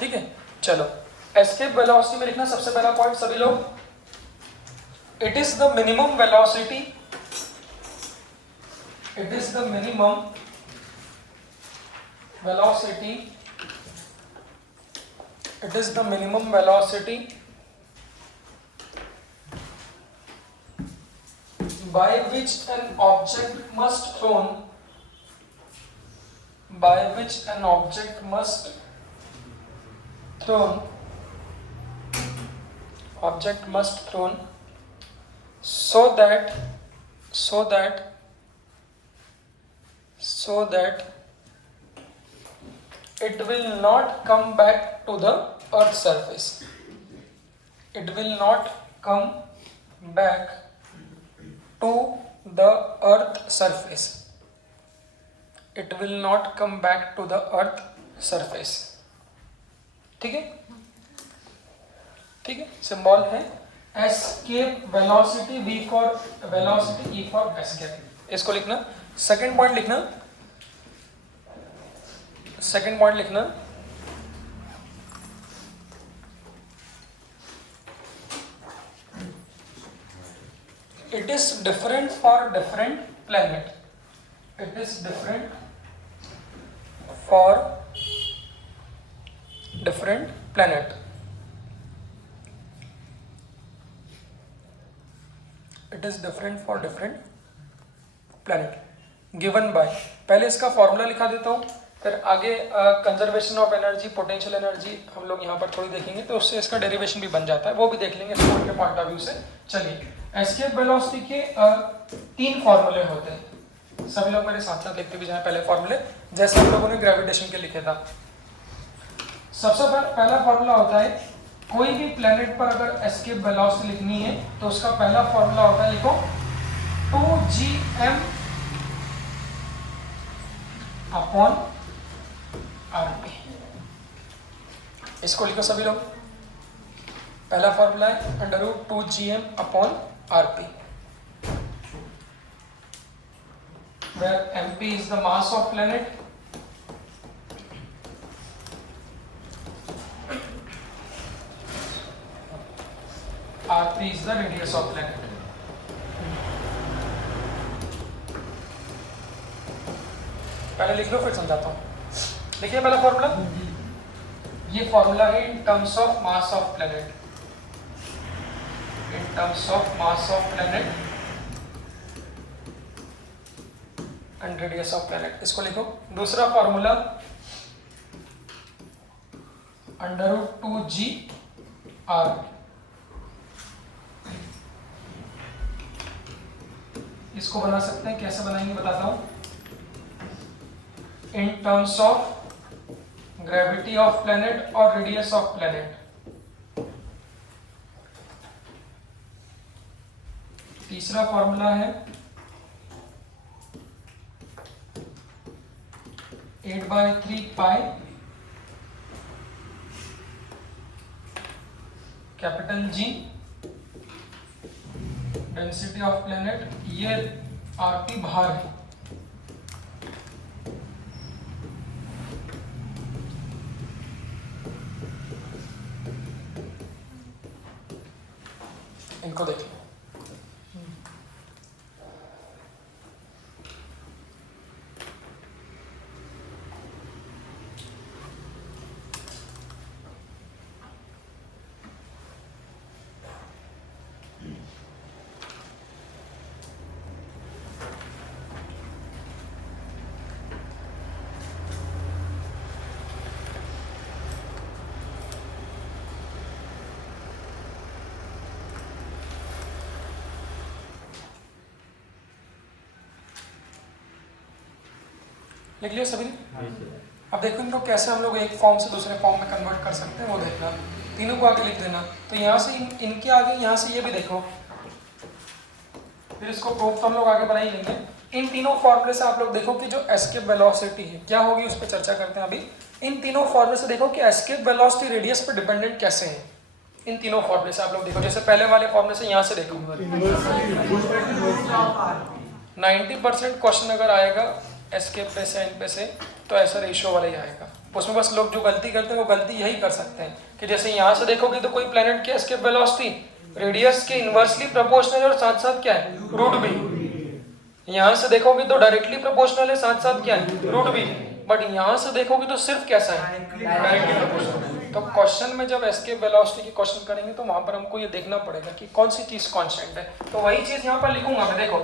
ठीक है, चलो एस्केप वेलोसिटी में लिखना सबसे पहला पॉइंट सभी लोग, it is the minimum velocity, it is the minimum velocity, it is the minimum velocity by which an object must thrown, by which an object must thrown, object must thrown so that it will not come back to the earth's surface. It will not come back to the earth's surface. It will not come back to the earth's surface. ठीक है, ठीक है, symbol है escape velocity, V for velocity, E for escape, इसको लिखना। Second point लिखना, second point लिखना, it is different for different planet, it is different for different planet, it is different for different planet, given by, पहले इसका formula लिखा देता हूँ, फिर आगे conservation of energy, potential energy हम लोग यहाँ पर थोड़ी देखेंगे, तो उससे इसका डेरिवेशन भी बन जाता है, वो भी देख लेंगे स्कूल के पॉइंट ऑफ व्यू से। चलिए, एस्केप वेलोसिटी के 3 फॉर्मूले होते हैं, सभी लोग मेरे साथ साथ लिखते भी जाए पहले फॉर्मूले, जैसे हम लोगों ने ग्रेविटेशन के लिखे था। सबसे पहला फॉर्मूला होता है, कोई भी प्लेनेट पर अगर एस्केप वेलोसिटी लिखनी है तो उसका पहला फॉर्मूला होता है, लिखो 2gm अपॉन आरपी, इसको लिखो सभी लोग, पहला फॉर्मूला है √2gm upon RP, where mp is the mass of planet, rp is the radius of planet। पहले लिख लो फिर समझाता हूँ। देखिए पहला फॉर्मूला, ये फॉर्मूला है in terms of mass of planet, in terms of mass of planet and radius of planet, इसको लिखो। दूसरा फॉर्मूला √2gr, इसको बना सकते हैं, कैसे बनाएंगे बताता हूं, in terms of gravity of planet और रेडियस ऑफ प्लैनेट। तीसरा फॉर्मूला है 8/3 pi capital G density of planet, ये आरपी भार है, इनको देख लो। लिख लिया सभी ने? अब देखो इनको कैसे हम लोग एक फॉर्म से दूसरे फॉर्म में कन्वर्ट कर सकते हैं, वो देखना, तीनों को आगे लिख देना। तो यहाँ से इनके आगे, यहाँ से ये भी देखो, फिर इसको प्रूफ तो हम लोग आगे बना ही लेंगे। इन तीनों फॉर्मूले से आप लोग देखो कि जो एस्केप वेलोसिटी है क्या होगी, उस पर चर्चा करते हैं अभी। इन तीनों फॉर्मूले से देखो कि एस्केप वेलोसिटी रेडियस पर डिपेंडेंट कैसे है। इन तीनों फॉर्मूले से आप लोग देखो, जैसे पहले वाले फॉर्मूले से यहाँ से देखो 90% क्वेश्चन अगर आएगा एस्केप पे से इन पे से, तो ऐसा रेशियो वाला ही आएगा। उसमें बस लोग जो गलती करते हैं वो गलती यही कर सकते हैं कि जैसे यहाँ से देखोगे तो कोई प्लेनेट की एस्केप वेलोसिटी रेडियस के इनवर्सली प्रोपोर्शनल है और साथ साथ क्या है रूट भी। यहाँ से देखोगे तो डायरेक्टली प्रोपोर्शनल है, साथ साथ क्या है रूट भी। बट यहाँ से देखोगे तो सिर्फ कैसा है डायरेक्टली प्रोपोर्शनल। तो क्वेश्चन में जब एस्केप वेलोसिटी की क्वेश्चन करेंगे तो वहां पर हमको ये देखना पड़ेगा कि कौन सी चीज कांस्टेंट है। तो वही चीज यहाँ पर लिखूंगा मैं, देखो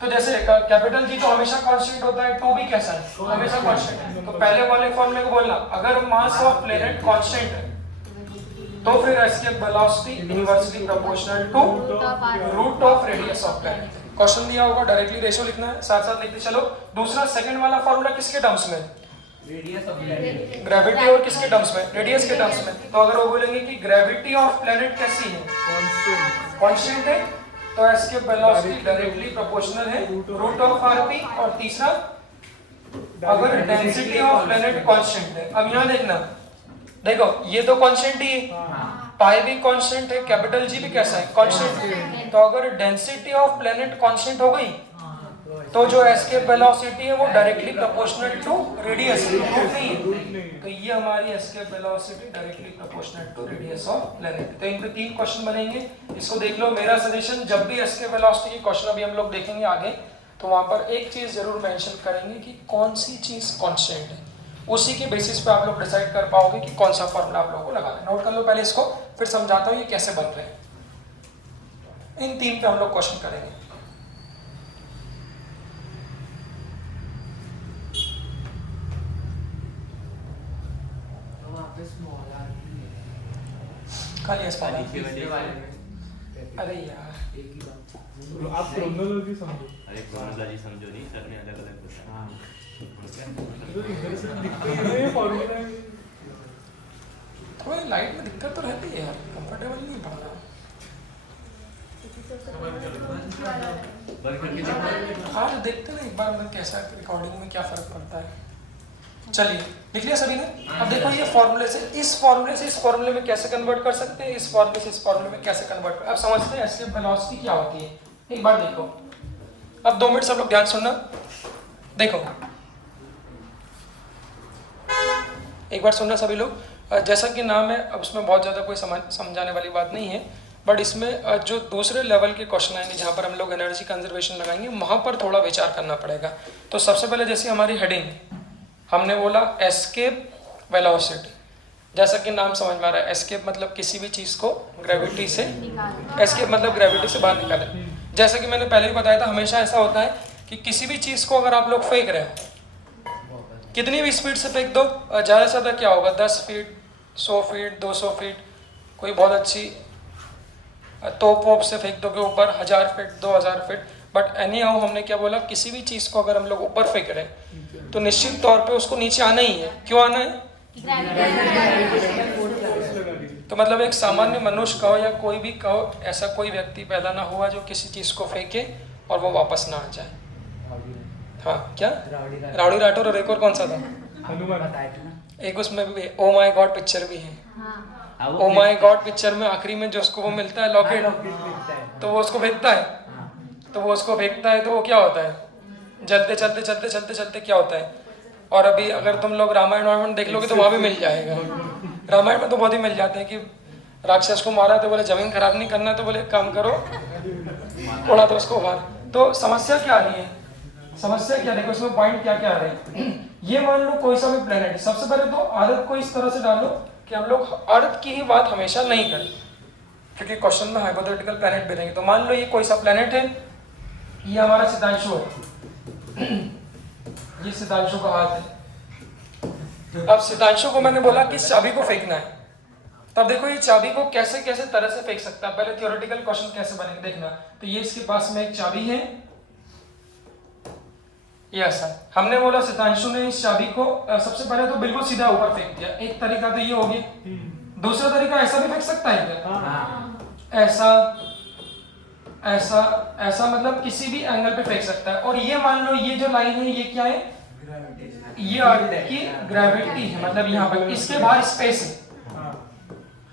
तो जैसे कैपिटल जी तो हमेशा कांस्टेंट होता है, टू भी कैसा है हमेशा कांस्टेंट है। तो पहले वाले फॉर्मूले को बोलना, अगर मास ऑफ प्लेनेट कांस्टेंट है तो फिर escape velocity inversely proportional to root of radius of planet. Question दिया होगा, डायरेक्टली रेशियो लिखना है, साथ साथ लिखते चलो। दूसरा सेकंड वाला फॉर्मूला किसके टर्म्स में, ग्रेविटी और किसके टर्म्स में, रेडियस के टर्म्स में। तो अगर वो बोलेंगे कि ग्रेविटी ऑफ प्लेनेट कैसी है, कांस्टेंट है, तो एस्केप वेलोसिटी डायरेक्टली प्रोपोर्शनल है रूट ऑफ आरपी। और तीसरा अगर डेंसिटी ऑफ प्लेनेट कांस्टेंट है, अब यहाँ देखना, देखो ये तो कांस्टेंट ही है, पाई भी कांस्टेंट है, कैपिटल जी भी कैसा है कांस्टेंट है। तो अगर डेंसिटी ऑफ प्लेनेट कांस्टेंट हो गई तो जो एस्केप वेलोसिटी है वो डायरेक्टली प्रोपोर्शनल टू रेडियस नहीं है। तो ये हमारी escape velocity directly proportional to radius of planet. तो इन पे 3 क्वेश्चन बनेंगे, इसको देख लो। मेरा सजेशन, जब भी एस्केप वेलोसिटी की क्वेश्चन अभी हम लोग देखेंगे आगे, तो वहां पर एक चीज जरूर मेंशन करेंगे कि कौन सी चीज कांस्टेंट है। उसी के बेसिस पे आप लोग डिसाइड कर पाओगे कि कौन सा फॉर्मूला आप लोगों को लगाना है। नोट कर लो पहले इसको, फिर समझाता हूँ ये कैसे बन रहे हैं। इन 3 पे हम लोग क्वेश्चन करेंगे। खाली अरे यार आप क्रोनोलॉजी समझो। अरे क्रोनोलॉजी समझो नहीं, सर ने अलग अलग बताया। थोड़ी लाइट में दिक्कत तो रहती है यार, कंफर्टेबल नहीं पड़ता। आज देखते ना एक बार मतलब कैसा रिकॉर्डिंग में क्या फर्क पड़ता है। चलिए लिख लिया सभी ने। अब देखो ये फॉर्मूले से इस फॉर्मूले में कैसे कन्वर्ट कर सकते हैं, इस फॉर्मूले से इस फॉर्मूले में कैसे कन्वर्ट। अब समझते हैं एस्केप वेलोसिटी क्या होती है। एक बार देखो, अब 2 मिनट सब लोग ध्यान सुनना। देखो एक बार सुनना सभी लोग, जैसा कि नाम है, अब उसमें बहुत ज़्यादा कोई समझाने वाली बात नहीं है, बट इसमें जो दूसरे लेवल के क्वेश्चन आएंगे जहाँ पर हम लोग एनर्जी कंजर्वेशन लगाएंगे, वहाँ पर थोड़ा विचार करना पड़ेगा। तो सबसे पहले जैसे हमारी हेडिंग हमने बोला एस्केप वेलोसिटी, जैसा कि नाम समझ में आ रहा है, एस्केप मतलब किसी भी चीज़ को ग्रेविटी से, एस्केप मतलब ग्रेविटी से बाहर निकाले। जैसा कि मैंने पहले ही बताया था, हमेशा ऐसा होता है कि किसी भी चीज़ को अगर आप लोग फेंक रहे हो, कितनी भी स्पीड से फेंक दो, ज़्यादा से ज़्यादा क्या होगा, 10 फीट, 100 फीट, 200 फीट, कोई बहुत अच्छी तोप वोप से फेंक दोगे ऊपर 1000 feet, 2000 feet. But any how हमने क्या बोला, किसी भी चीज़ को अगर हम लोग ऊपर फेंक रहे हैं तो निश्चित तौर पे उसको नीचे आना ही है। क्यों आना है? तो मतलब एक सामान्य मनुष्य कहो या कोई भी कहो, ऐसा कोई व्यक्ति पैदा ना हुआ जो किसी चीज़ को फेंके और वो वापस ना आ जाए। हाँ क्या, राउडी राठौर, और एक और कौन सा था, एक उसमें भी ओ माई गॉड पिक्चर भी है। ओ माई गॉड पिक्चर में आखिरी में जो उसको वो मिलता है लॉकेट, तो वो उसको फेंकता है, तो वो उसको फेंकता है तो वो क्या होता है, चलते चलते चलते चलते चलते क्या होता है। और अभी अगर तुम लोग रामायण देख लोगे तो वहाँ भी मिल जाएगा। रामायण में तो बहुत ही मिल जाते हैं कि राक्षस को मारा तो बोले जमीन खराब नहीं करना, तो बोले काम करो, उड़ा तो उसको बाहर। तो समस्या क्या आ रही है, समस्या क्या, देखो इसमें पॉइंट क्या क्या आ रहे हैं। ये मान लो कोई सा भी प्लेनेट है, सबसे पहले तो अर्थ को इस तरह से डालो कि हम लोग अर्थ की ही बात हमेशा नहीं करें, क्योंकि क्वेश्चन में हाइपोथेटिकल प्लेनेट भी रहेंगे। तो मान लो ये कोई सा प्लेनेट है, ये हमारा सितांशु है, ये सितांशु का हाथ है। अब सितांशु को मैंने बोला कि चाबी को फेंकना है, तब देखो ये चाबी को कैसे कैसे तरह से फेंक सकता है। पहले थ्योरेटिकल क्वेश्चन कैसे बनेंगे देखना। तो ये इसके पास में एक चाबी है, ये ऐसा हमने बोला सितांशु ने इस चाबी को सबसे पहले तो बिल्कुल सीधा ऊपर फेंक दिया। एक तरीका तो ये हो गया, दूसरा तरीका ऐसा भी फेंक सकता है क्या, ऐसा ऐसा ऐसा, मतलब किसी भी एंगल पे फेंक सकता है। और ये मान लो ये जो लाइन है ये क्या है, ये अर्थ की ग्रेविटी है, मतलब यहाँ पर इसके बाहर स्पेस है,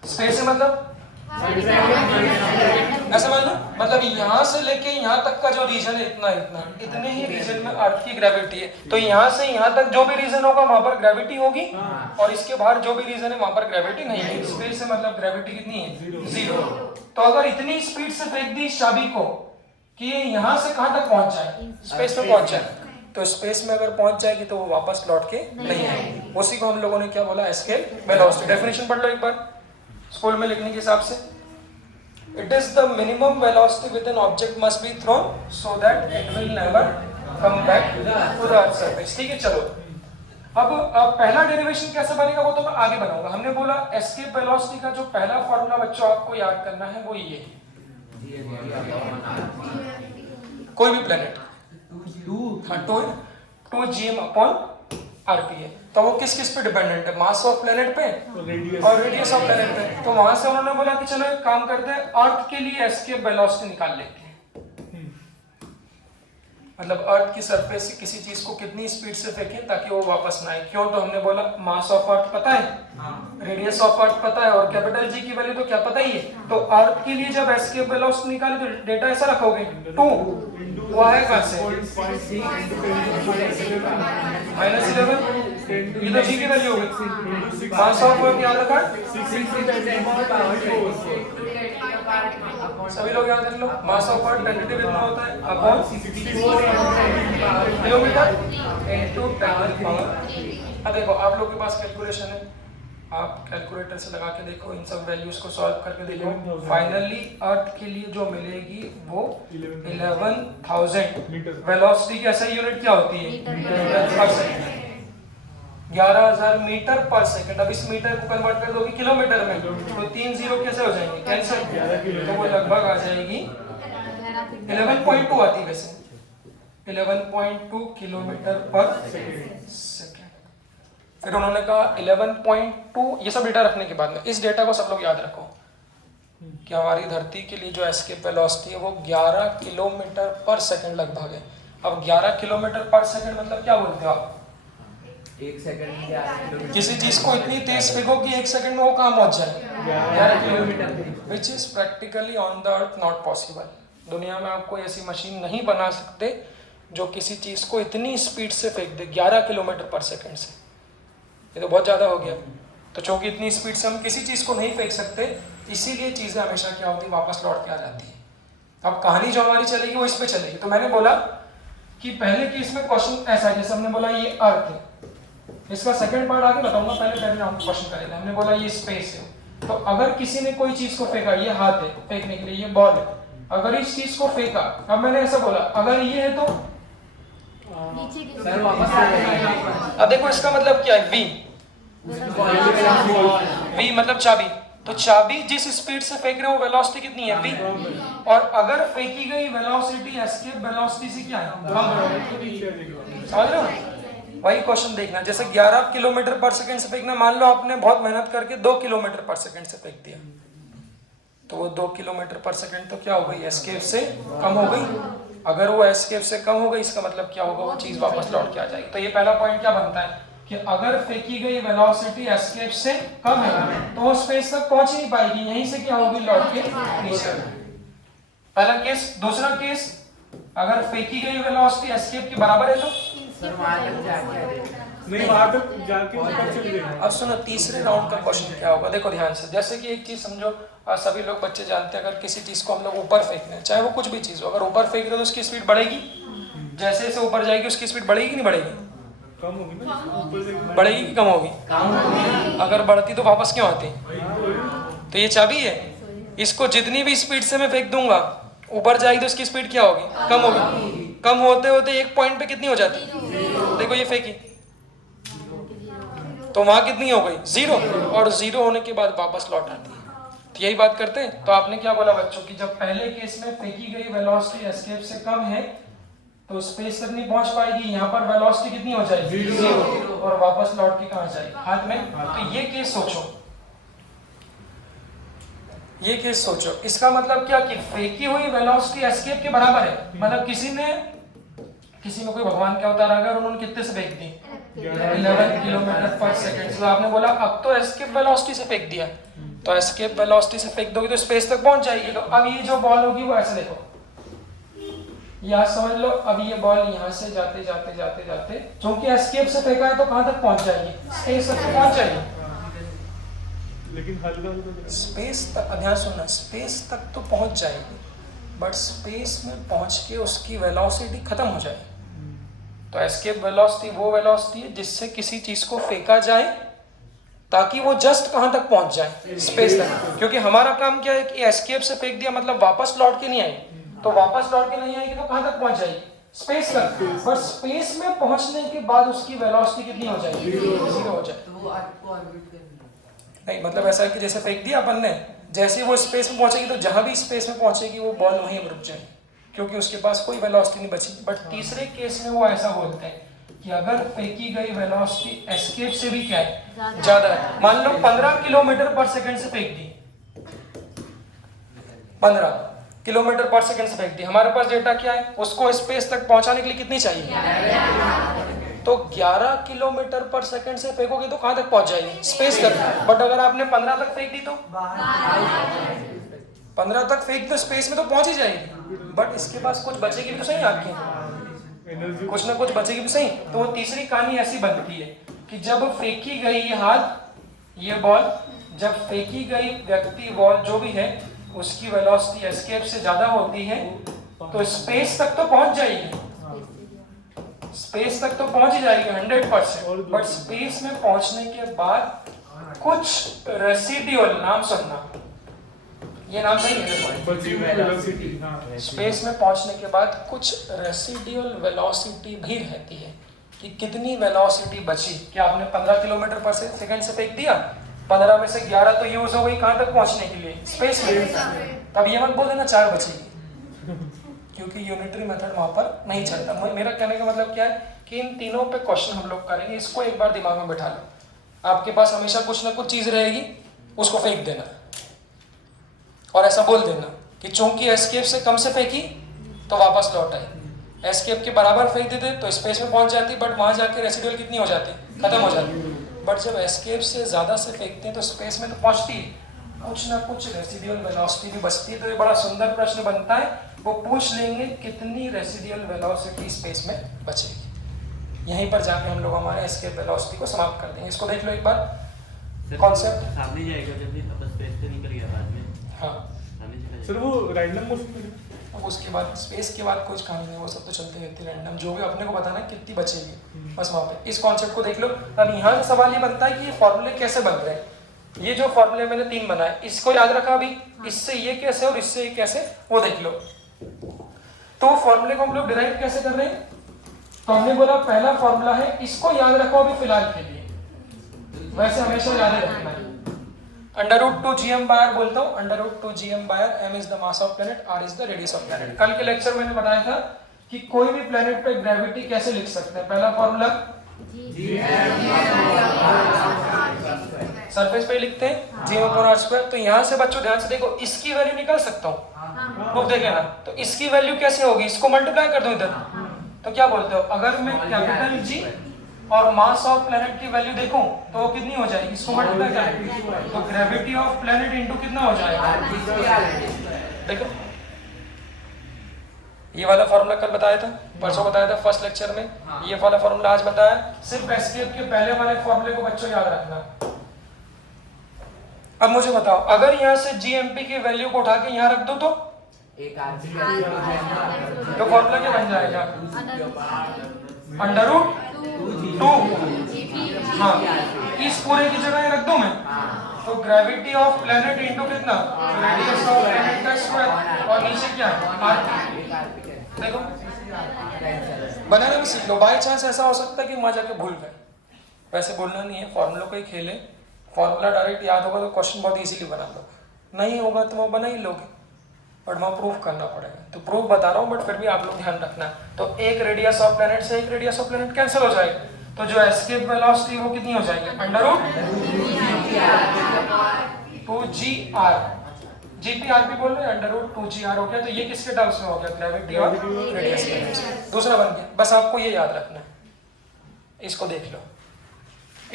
स्पेस है मतलब ऐसा मान लो, मतलब यहाँ से लेके यहाँ तक का जो रीजन है इतना इतना, इतने ही रीजन में अर्थ की ग्रेविटी है। तो यहाँ से यहाँ तक जो भी रीजन होगा वहां पर ग्रेविटी होगी, और इसके बाहर जो भी रीजन है वहां पर ग्रेविटी नहीं है। स्पेस से मतलब ग्रेविटी कितनी है? जीरो। तो अगर इतनी स्पीड से फेंक दी इस चाबी को कि ये यहाँ से कहाँ तक पहुंच जाए, स्पेस में पहुंच जाए, तो स्पेस में अगर पहुंच जाएगी तो वो वापस लौट के नहीं आएगी। उसी को हम लोगों ने क्या बोला? Escape velocity. डेफिनेशन पढ़ लो एक बार स्कूल में लिखने के हिसाब से। It is the minimum velocity with an object must be thrown so that it will never come back to the earth surface। ठीक है, चलो अब पहला डेरिवेशन कैसे बनेगा वो तो मैं आगे बनाऊंगा। हमने बोला एस्केप वेलोसिटी का जो पहला फॉर्मूला बच्चों आपको याद करना है वो ये है, कोई भी planet two GM upon RP है, तो वो किस किस पे डिपेंडेंट है? मास ऑफ प्लेनेट पे और रेडियस ऑफ प्लेनेट पे। तो वहां से उन्होंने बोला कि चलो एक काम करते हैं, अर्थ के लिए एस्केप वेलोसिटी निकाल लेते हैं। मतलब अर्थ की सरफेस से किसी चीज को कितनी स्पीड से फेंकें ताकि वो वापस ना आए। क्यों? तो हमने बोला मास ऑफ अर्थ पता है, रेडियस ऑफ अर्थ पता है, और कैपिटल जी की वैल्यू तो क्या पता ही है। तो अर्थ के लिए जब एस्केप वेलोसिटी निकाले तो डेटा ऐसा रखोगे 2, वो है कहां से? -11, ये तो जी की वैल्यू होगी। मास ऑफ अर्थ याद रखा, सभी लोग याद रख लो। मास ऑफ अर्थ टेंटेटिव इतना होता है अपॉन किलोमीटर इनटू 10 पावर। अब देखो आप लोग के पास कैलकुलेशन है, आप कैलकुलेटर से लगा के देखो, इन सब वैल्यूज को सॉल्व करके देखो। फाइनली अर्थ के लिए जो मिलेगी वो 11,000। वेलोसिटी की ऐसा यूनिट क्या होती है? मीटर पर सेकंड। 11,000 मीटर पर सेकंड। अब इस मीटर को कन्वर्ट कर दोगे किलोमीटर में, तो 3 जीरो कैसे हो जाएंगे? कैंसिल। तो वो लगभग आ जाएगी 11.2 आती है वैसे, 11.2 किलोमीटर पर सेकंड। फिर उन्होंने कहा 11.2, ये सब डेटा रखने के बाद में इस डेटा को सब लोग याद रखो कि हमारी धरती के लिए जो एस्केप वेलोसिटी है वो 11 किलोमीटर पर सेकंड लगभग है। अब 11 किलोमीटर पर सेकंड मतलब क्या बोलते हो आप? 1 सेकंड में 11 किलोमीटर। किसी चीज को इतनी तेज फेंको कि 1 सेकंड में वो कहाँ पहुंच जाए? 11 kilometre, which is practically on the earth not possible. दुनिया में आप कोई ऐसी मशीन नहीं बना सकते जो किसी चीज को इतनी स्पीड से फेंक दे 11 किलोमीटर पर सेकंड से। ये तो बहुत ज्यादा हो गया। तो चूंकि इतनी स्पीड से हम किसी चीज को नहीं फेंक सकते, इसीलिए चीजें हमेशा क्या होती, वापस लौट के आ जाती है। अब कहानी जो हमारी चलेगी वो इस पे चलेगी। तो मैंने बोला कि पहले केस में क्वेश्चन ऐसा है, जैसे हमने बोला ये अर्थ है, इसका सेकंड पार्ट आगे बताऊंगा, पहले हम क्वेश्चन करेंगे। हमने बोला ये स्पेस है, तो अगर किसी ने कोई चीज को फेंका, ये हाथ है फेंकने के लिए, ये बॉल है, अगर इस चीज को फेंका, अब मैंने ऐसा बोला अगर ये है तो सर वापस आ जाएगा। अब देखो इसका मतलब क्या है? v मतलब चाबी। तो चाबी जिस स्पीड से फेंक रहे हो वेलोसिटी कितनी है? v। और अगर फेंकी गई वेलोसिटी एस्केप वेलोसिटी से क्या है? कम। समझ रहे हो? वही क्वेश्चन देखना, जैसे 11 किलोमीटर पर सेकंड से फेंकना, मान लो आपने बहुत मेहनत करके 2 किलोमीटर पर सेकंड से फेंक दिया, तो वो 2 किलोमीटर पर सेकंड तो क्या हो गई? एस्केप से कम हो गई। अगर वो एस्केप से कम हो गई, इसका मतलब क्या होगा? वो चीज वापस लौट के आ जाएगी। तो ये पहला पॉइंट क्या बनता है कि अगर फेंकी गई वेलोसिटी एस्केप से कम है तो वो स्पेस तक पहुंच ही नहीं पाएगी, यहीं से क्या होगी? लौट के नीचे। पहला केस। दूसरा केस, अगर फेंकी गई वेलोसिटी एस्केप के बराबर है तो सर वहां तक जाके नहीं, वहां तक जाके ऊपर चले जाएंगे। अब सुनो तीसरे राउंड का क्वेश्चन क्या होगा, देखो ध्यान से। जैसे कि एक चीज समझो, सभी लोग बच्चे जानते हैं, अगर किसी चीज को हम लोग ऊपर फेंकते हैं, चाहे वो कुछ भी चीज हो, अगर ऊपर फेंक रहे तो उसकी स्पीड बढ़ेगी, जैसे जैसे ऊपर जाएगी उसकी स्पीड बढ़ेगी कि नहीं बढ़ेगी? कम होगी ना, ऊपर से बढ़ेगी कि कम होगी? अगर बढ़ती तो वापस क्यों आती? तो ये चाबी है, इसको जितनी भी स्पीड से मैं फेंक दूंगा, ऊपर जाएगी तो उसकी स्पीड क्या होगी? कम होगी। कम होते होते एक पॉइंट पे कितनी हो जाती? देखो ये फेंकी तो वहां कितनी हो गई? 0। और 0 होने के बाद वापस लौट आती है। तो यही बात करते हैं। तो आपने क्या बोला बच्चों की, जब पहले केस में फेंकी गई वेलोसिटी एस्केप से कम है तो स्पेस तक नहीं पहुंच पाएगी, यहाँ पर वेलोसिटी कितनी हो जाएगी? 0। और वापस लौट के कहां जाएगी? हाथ में। तो ये केस सोचो, ये केस सोचो। इसका मतलब क्या कि फेंकी हुई वेलोसिटी एस्केप के बराबर है। मतलब किसी में कोई भगवान क्या अवतार आ गया और उन्होंने कितने से फेंक दी? 11 किलोमीटर पर सेकंड। तो आपने बोला अब तो एस्केप वेलोसिटी से फेंक दिया, तो एस्केप वेलोसिटी से फेंक दोगे तो स्पेस तक पहुंच जाएगी। तो अब ये जो बॉल होगी वो ऐसे देखो, यहाँ समझ लो, अब ये बॉल यहाँ से जाते जाते जाते जाते क्योंकि एस्केप से फेंका है तो कहाँ तक पहुंच जाएगी, स्पेस तक पहुंच जाएगी। लेकिन हल्का स्पेस तक, ध्यान सुनना, स्पेस तक तो पहुंच जाएगी बट स्पेस में पहुंच के उसकी वेलोसिटी खत्म हो जाएगी। तो एस्केप वेलोसिटी वो वेलोसिटी है जिससे किसी चीज को फेंका जाए ताकि वो जस्ट कहां तक पहुंच जाए, स्पेस तक। क्योंकि हमारा काम क्या है कि एस्केप से फेंक दिया मतलब वापस लौट के नहीं आएगी, तो वापस लौट के नहीं आएगी तो कहां तक पहुंच जाएगी, स्पेस तक। पर स्पेस में पहुंचने के बाद उसकी वेलोसिटी कितनी हो जाएगी, 0 हो जाए। तो वो आपको ऑर्बिट करनी है। नहीं मतलब ऐसा है कि जैसे फेंक दिया अपन ने, जैसे ही वो स्पेस में पहुंचेगी तो जहां भी स्पेस में पहुंचेगी वो बॉल वहीं रुक जाएगी क्योंकि उसके पास कोई वेलोसिटी नहीं बची। बट तीसरे केस में वो ऐसा बोलते हैं कि अगर फेंकी गई वेलोसिटी एस्केप से भी क्या है, ज्यादा है। मान लो 15 किलोमीटर पर सेकंड से फेंक दी, 15 किलोमीटर पर सेकंड से फेंक दी, हमारे पास डेटा क्या है, उसको स्पेस तक पहुंचाने के लिए कितनी चाहिए, तो 11 किलोमीटर पर सेकंड से फेंकोगे तो कहां तक पहुंच जाएगी, स्पेस तक। बट अगर आपने 15 तक फेंक दी तो 15 तक फेंक तो स्पेस में तो पहुंच ही जाएगी, बट इसके पास कुछ बचेगी भी तो सही आपके, कुछ ना कुछ बचेगी भी सही। तो वो तीसरी कहानी ऐसी बनती है कि जब फेंकी गई ये हाथ, ये बॉल, जब फेंकी गई व्यक्ति बॉल जो भी है उसकी वेलोसिटी एस्केप से ज्यादा होती है तो स्पेस तक तो पहुंच जाएगी, स्पेस तक तो पहुंच ही जाएगी 100%। बट स्पेस में पहुंचने के बाद कुछ रेसिडुअल, नाम सुनना, ये नाम सही है, बची हुई वेलोसिटी। हाँ, स्पेस में पहुंचने के बाद कुछ रेसिडुअल वेलोसिटी भी रहती है कि कितनी वेलोसिटी बची। क्या आपने 15 किलोमीटर पर सेकंड से फेंक दिया, 15 में से 11 तो यूज हो गई कहां तक पहुंचने के लिए, स्पेस में। तब ये मत बोल देना 4 बचेगी क्योंकि यूनिटरी मेथड वहां पर नहीं चलता। मेरा कहने का मतलब क्या है कि इन तीनों पे क्वेश्चन हम लोग करेंगे, इसको एक बार दिमाग में बैठा लो। आपके पास हमेशा कुछ ना कुछ चीज रहेगी, उसको फेंक देना और ऐसा बोल देना कि चूंकि एस्केप से कम से फेंकी तो वापस लौट आई, एस्केप के बराबर फेंक देते तो स्पेस में पहुंच जाती, बट वहां जाके रेसिडुअल कितनी हो जाती, खत्म हो जाती। बट जब एस्केप से ज्यादा से फेंकते हैं तो स्पेस में तो पहुंचती है, कुछ ना कुछ रेसिडुअल वेलोसिटी भी बचती है। तो ये बड़ा सुंदर प्रश्न बनता है, वो पूछ लेंगे कितनी रेसिडुअल वेलोसिटी स्पेस में बचेगी। यहीं पर जाके हम लोग हमारे एस्केप वेलोसिटी को समाप्त कर देंगे। इसको देख लो एक बार, कॉन्सेप्ट सामने जाएगा जब भी अपन स्पेस से निकल गया बाद में। हाँ सामने चला सर वो रैंडम मोशन में अब उसके बाद स्पेस के बाद कुछ कहानी नहीं, वो सब तो चलती रहती है रैंडम, जो भी अपने को बताना है कितनी बचेगी बस वहाँ पे। इस कॉन्सेप्ट को देख लो। अब यहाँ से सवाल ये बनता है कि ये फॉर्मूले कैसे बन रहे हैं। ये जो फॉर्मूले मैंने 3 बनाए, इसको याद रखा अभी, इससे ये कैसे और इससे ये कैसे, वो देख लो। तो फॉर्मूले को हम लोग डिराइव कैसे कर रहे हैं, तो हमने बोला पहला फॉर्मूला है, इसको याद रखो अभी फिलहाल के लिए, वैसे हमेशा याद रखना है। √2gm/r बोलता हूँ, √2gm/r, m is the mass of planet, r is the radius of planet। कल के लेक्चर में मैंने बताया था कि कोई भी प्लेनेट पे ग्रेविटी कैसे लिख सकते हैं। पहला फॉर्मूला सरफेस पे लिखते हैं g/r²। तो यहाँ से बच्चों ध्यान से देखो, इसकी वैल्यू निकाल सकता हूँ, वो देख लेना। तो इसकी वैल्यू कैसे होगी, इसको मल्टीप्लाई कर दो इधर। तो क्या बोलते हो, अगर मैं कैपिटल G और मास ऑफ प्लेनेट की वैल्यू देखूं तो वो कितनी हो जाएगी, इसको मल्टीप्लाई करें तो ग्रेविटी ऑफ प्लेनेट इनटू कितना हो जाएगा। देखो ये वाला फॉर्मूला कल बताया था, परसों बताया था फर्स्ट लेक्चर में, ये वाला फॉर्मूला आज बताया। सिर्फ एस्केप के पहले वाले फॉर्मूले को बच्चों याद रखना। अब मुझे बताओ, अगर यहाँ से GMP की वैल्यू को उठा के यहाँ रख दो तो फॉर्मूला क्या बन जाएगा, √2। हाँ, इस पूरे की जगह रख दूं मैं, तो ग्रेविटी ऑफ प्लेनेट इनटू कितना, रेडियस ऑफ प्लेनेट का स्क्वायर, और नीचे क्या है, देखो बनाना भी सीख लो। बाय चांस ऐसा हो सकता है कि वहां जाके भूल गए, वैसे बोलना नहीं है, फॉर्मूला को ही खेले। फॉर्मूला डायरेक्ट याद होगा तो क्वेश्चन बहुत इजीली बना लो, नहीं होगा तो वो बना ही लोगे, बट वहाँ प्रूफ करना पड़ेगा। तो प्रूफ बता रहा हूँ, बट फिर भी आप लोग ध्यान रखना। तो एक रेडियस ऑफ प्लेनेट से एक रेडियस ऑफ प्लेनेट कैंसिल हो जाएगा, तो जो एस्केप वेलोसिटी वो कितनी हो जाएगी, √2gr, GPRP बोल रहे हैं, √2gr हो गया। तो ये किसके टर्म्स में हो गया, ग्रेविटी और रेडियस के। दूसरा बन गया, बस आपको ये याद रखना है, इसको देख लो।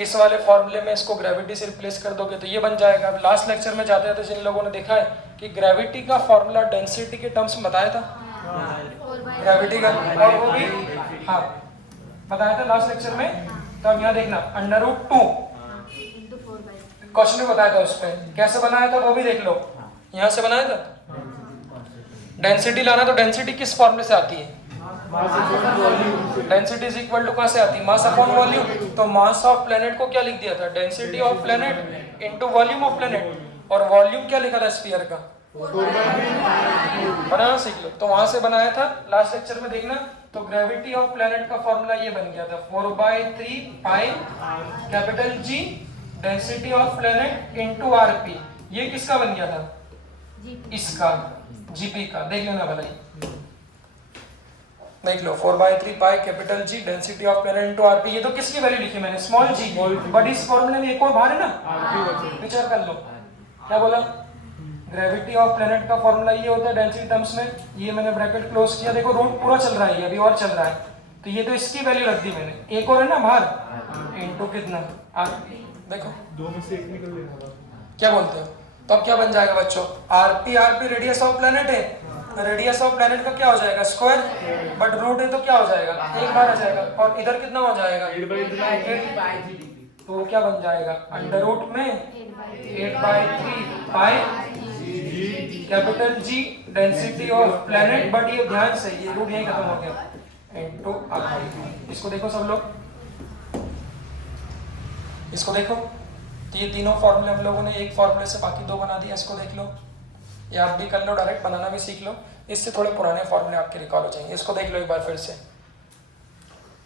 इस वाले फॉर्मूले में इसको ग्रेविटी से रिप्लेस कर दोगे तो ये बन जाएगा। अब लास्ट लेक्चर में जाते हैं तो जिन लोगों ने देखा है कि ग्रेविटी का फॉर्मूला डेंसिटी के टर्म्स में बताया था, ग्रेविटी का, और वो भी हाँ बताया था लास्ट लेक्चर में। तो अब यहाँ देखना √2 क्वेश्चन में बताया था, उसमें कैसे बनाया था वो भी देख लो, यहाँ से बनाया था। डेंसिटी लाना तो डेंसिटी किस फॉर्मूले से आती है, डेंसिटी इज इक्वल टू कहाँ से आती है, मास अपॉन वॉल्यूम। तो मास ऑफ प्लेनेट को क्या लिख दिया था, density of planet into volume of planet, और वॉल्यूम क्या लिखा था स्फीयर का, बनाना सीख लो। तो वहां से बनाया था लास्ट लेक्चर में देखना। तो ग्रेविटी ऑफ प्लेनेट का फॉर्मूला ये बन गया था 4/3 pi capital G density of planet into RP. ये किसका बन गया था, इसका, जीपी का। देख लेना भलाई, देख लो 4/3 pi capital G density of planet into RP. ये तो किसकी वैल्यू लिखी मैंने, स्मॉल जी, बट इस फॉर्मूले में एक और बाहर है ना, विचार कर लो। क्या बोला, ग्रेविटी ऑफ प्लेनेट का फॉर्मूला ये होता है डेंसिटी टर्म्स में, ये मैंने ब्रैकेट क्लोज किया, देखो रूट पूरा चल रहा है, ये अभी और चल रहा है, तो ये तो इसकी वैल्यू रख दी मैंने, एक और है ना बाहर, इनटू कितना आरपी। देखो दो में से एक निकल लेना। क्या बोलते हो, तो अब क्या बन जाएगा बच्चों, आरपी रेडियस ऑफ प्लेनेट है, रेडियस ऑफ प्लेनेट का क्या हो जाएगा स्क्वायर, बट रूट है तो क्या हो जाएगा, एक बार आ जाएगा, और इधर कितना हो जाएगा, तो क्या बन जाएगा, अंडर रूट में 8/3 pi capital G density of planet, but ये ध्यान से ये रूट यही खत्म हो गया, इनटू आरपी। इसको देखो सब लोग, इसको देखो, तो ये तीनों फॉर्मूले हम लोगों ने एक फॉर्मूले से बाकी दो बना दिया। इसको देख लो, या आप भी कर लो, डायरेक्ट बनाना भी सीख लो, इससे थोड़े पुराने फॉर्मूले आपके रिकॉल हो जाएंगे। इसको देख लो एक बार फिर से,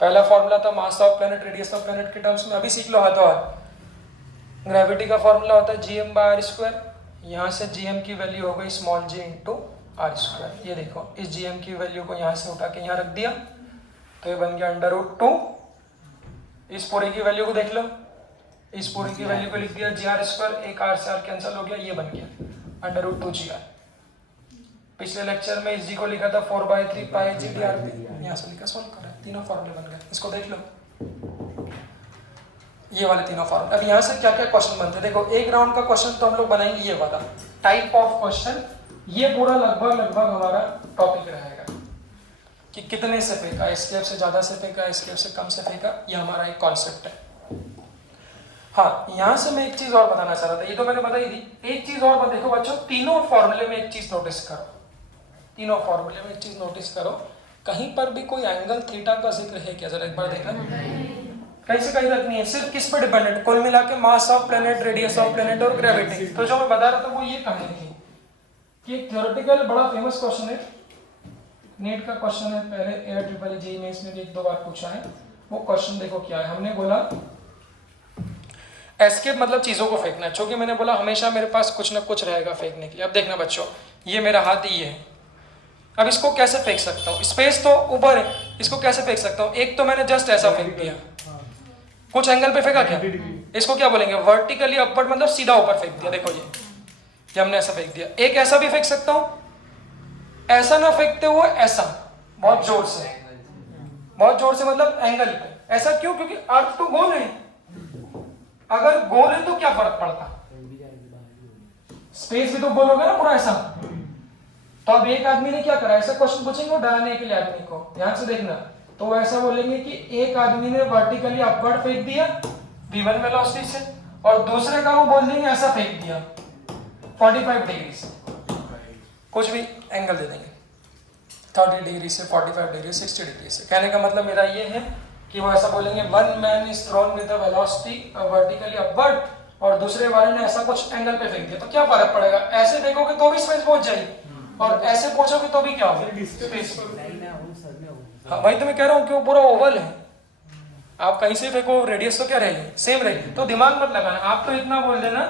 पहला फॉर्मूला था mass of planet radius of planet के टर्म्स में, अभी सीख लो हाथों हाथ। ग्रेविटी का फॉर्मूला होता है gm/r², यहाँ से gm की वैल्यू हो गई स्मॉल g इंटू r²। ये देखो, इस gm की वैल्यू को यहाँ से उठा के यहाँ रख दिया, तो ये बन गया अंडर रूट 2। इस पूरे की वैल्यू को देख लो, इस पूरे की वैल्यू को लिख दिया gr², एक r से r कैंसिल हो गया, ये बन गया अंडर रूट 2 gr। पिछले लेक्चर में इस g को लिखा था 4/3 पाई जी drp, यहाँ से लिखा, सॉल्व करा, तीनों फॉर्मूले बन गए। इसको देख लो, ये वाले तीनों फॉर्मूले। अब यहाँ से क्या क्या क्वेश्चन बनते हैं, देखो एक राउंड का क्वेश्चन तो हम लोग बनाएंगे ये वाला टाइप ऑफ क्वेश्चन, ये पूरा लगभग हमारा टॉपिक रहेगा कि कितने से फेंका, एस्केप से ज्यादा से फेंका, एस्केप से कम से फेंका, ये हमारा एक कॉन्सेप्ट है। हाँ, यहाँ से मैं एक चीज और बताना चाह रहा था, ये तो मैंने बताई थी, एक चीज और देखो बच्चों, तीनों फॉर्मूले में एक चीज नोटिस करो, तीनों फॉर्मूले में एक चीज नोटिस करो, कहीं पर भी कोई एंगल थीटा का जिक्र है क्या, जरा एक बार देखना, कहीं से कहीं तक नहीं है, सिर्फ किस पे डिपेंडेंट, कुल मिला के mass of planet, radius of planet और ग्रेविटी। तो जो मैं बता रहा था वो ये कहानी थी कि एक थ्योरेटिकल बड़ा फेमस क्वेश्चन है, नेट का क्वेश्चन है, पहले एयर JEE मेंस में भी एक दो बार पूछा है। वो क्वेश्चन देखो क्या है, हमने बोला एस्केप मतलब चीजों को फेंकना, क्योंकि मैंने बोला हमेशा मेरे पास कुछ ना कुछ रहेगा फेंकने के लिए। अब देखना बच्चों, ये मेरा हाथ ये है, अब इसको कैसे फेंक सकता हूँ, स्पेस तो ऊपर है, इसको कैसे फेंक सकता हूँ, एक तो मैंने जस्ट ऐसा फेंक दिया, कुछ एंगल पे फेंका क्या, इसको क्या बोलेंगे, वर्टिकली अपवर्ड, मतलब सीधा ऊपर फेंक दिया। देखो ये हमने ऐसा फेंक दिया। एक ऐसा भी फेंक सकता हूँ, ऐसा ना फेंकते हुए ऐसा, बहुत जोर से, बहुत जोर से मतलब एंगल पे। ऐसा क्यों, क्योंकि अर्थ तो गोल है, अगर गोल है तो क्या फर्क पड़ता, स्पेस भी तो गोल होगा ना पूरा ऐसा। तो अब एक आदमी ने क्या करा, ऐसा क्वेश्चन पूछेंगे डराने के लिए आदमी को, ध्यान से देखना, तो वो ऐसा बोलेंगे कि एक आदमी ने वर्टिकली अपवर्ड फेंक दिया v1 वेलोसिटी से, और दूसरे का वो बोल देंगे ऐसा फेंक दिया 45 डिग्री से, कुछ भी एंगल दे देंगे, 30 डिग्री से, 45 डिग्री, 60 डिग्री से। कहने का मतलब मेरा ये है कि वो ऐसा बोलेंगे one man is throne with the velocity vertically upward, और दूसरे वाले ने ऐसा कुछ एंगल पे फेंक दिया, तो क्या फर्क पड़ेगा, ऐसे फेंकोगे तो भी स्पेस पहुंच जाएगी, और ऐसे पहुंचोगे तो भी क्या होगा, स्पेस। हाँ भाई, तो मैं कह रहा हूँ कि वो पूरा ओवल है, आप कहीं से फेंको रेडियस तो क्या रहेगी, सेम रहेगी। तो दिमाग मत लगाना, आप तो इतना बोल देना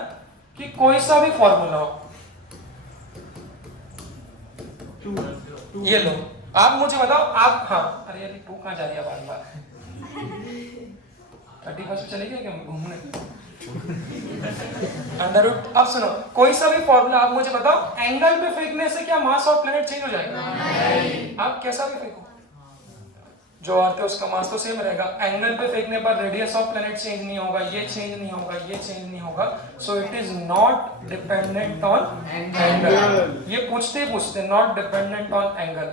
कि कोई सा भी फॉर्मूला हो, ये लो, आप मुझे बताओ, आप, हाँ अरे अरे तू कहाँ जा रही है बार बार, 31 चलेगी क्या घूमने अंडर रूट। अब सुनो, कोई सा भी फॉर्मूला आप मुझे बताओ, एंगल पे फेंकने से क्या मास ऑफ प्लेनेट चेंज हो जाएगा, आप कैसा भी फेंको, जो अर्थ है उसका मास तो सेम रहेगा। एंगल पे फेंकने पर रेडियस ऑफ प्लेनेट चेंज नहीं होगा, ये चेंज नहीं होगा, ये चेंज नहीं होगा। So it is not dependent on angle. ये पूछते नॉट डिपेंडेंट ऑन एंगल।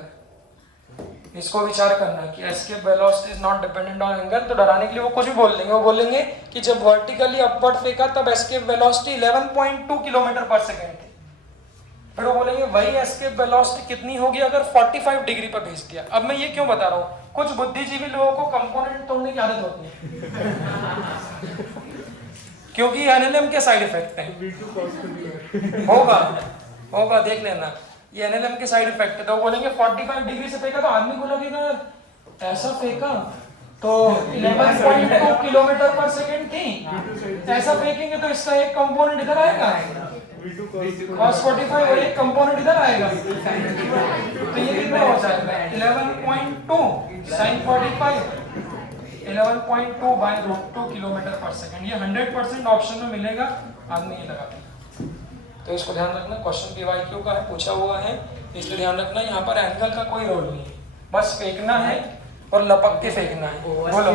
इसको विचार करना कि escape velocity is not dependent on angle. तो डराने के लिए वो कुछ भी बोल देंगे। वो बोलेंगे कि जब वर्टिकली अपवर्ड फेंका तब एस्केप वेलोसिटी 11.2 किलोमीटर पर सेकेंड थी। फिर वो बोलेंगे वही एस्केप वेलोसिटी कितनी होगी अगर 45 डिग्री पर भेज दिया। अब मैं ये क्यों बता रहा हूँ, कुछ बुद्धिजीवी लोगों को कंपोनेंट तोड़ने की आदत होती है क्योंकि एनएलएम के साइड इफेक्ट हैं। होगा देख लेना, ये एनएलएम के साइड इफेक्ट है। तो वो बोलेंगे 45 डिग्री से फेंका तो आदमी को लगेगा ऐसा फेंका तो 11.2 किलोमीटर पर सेकेंड थी, ऐसा फेंकेंगे तो इसका एक कंपोनेंट इधर आएगा cos 45 और एक कंपोनेंट इधर आएगा, तो ये कितना हो जाएगा 11.2 sin 45 11.2 बाय √2 किलोमीटर पर सेकेंड। ये 100% ऑप्शन में मिलेगा, आदमी ये लगा देगा। तो इसको ध्यान रखना, क्वेश्चन PYQ का है, पूछा हुआ है, इसलिए ध्यान रखना यहाँ पर एंगल का कोई रोल नहीं है, बस फेंकना है और लपक के फेंकना है। बोलो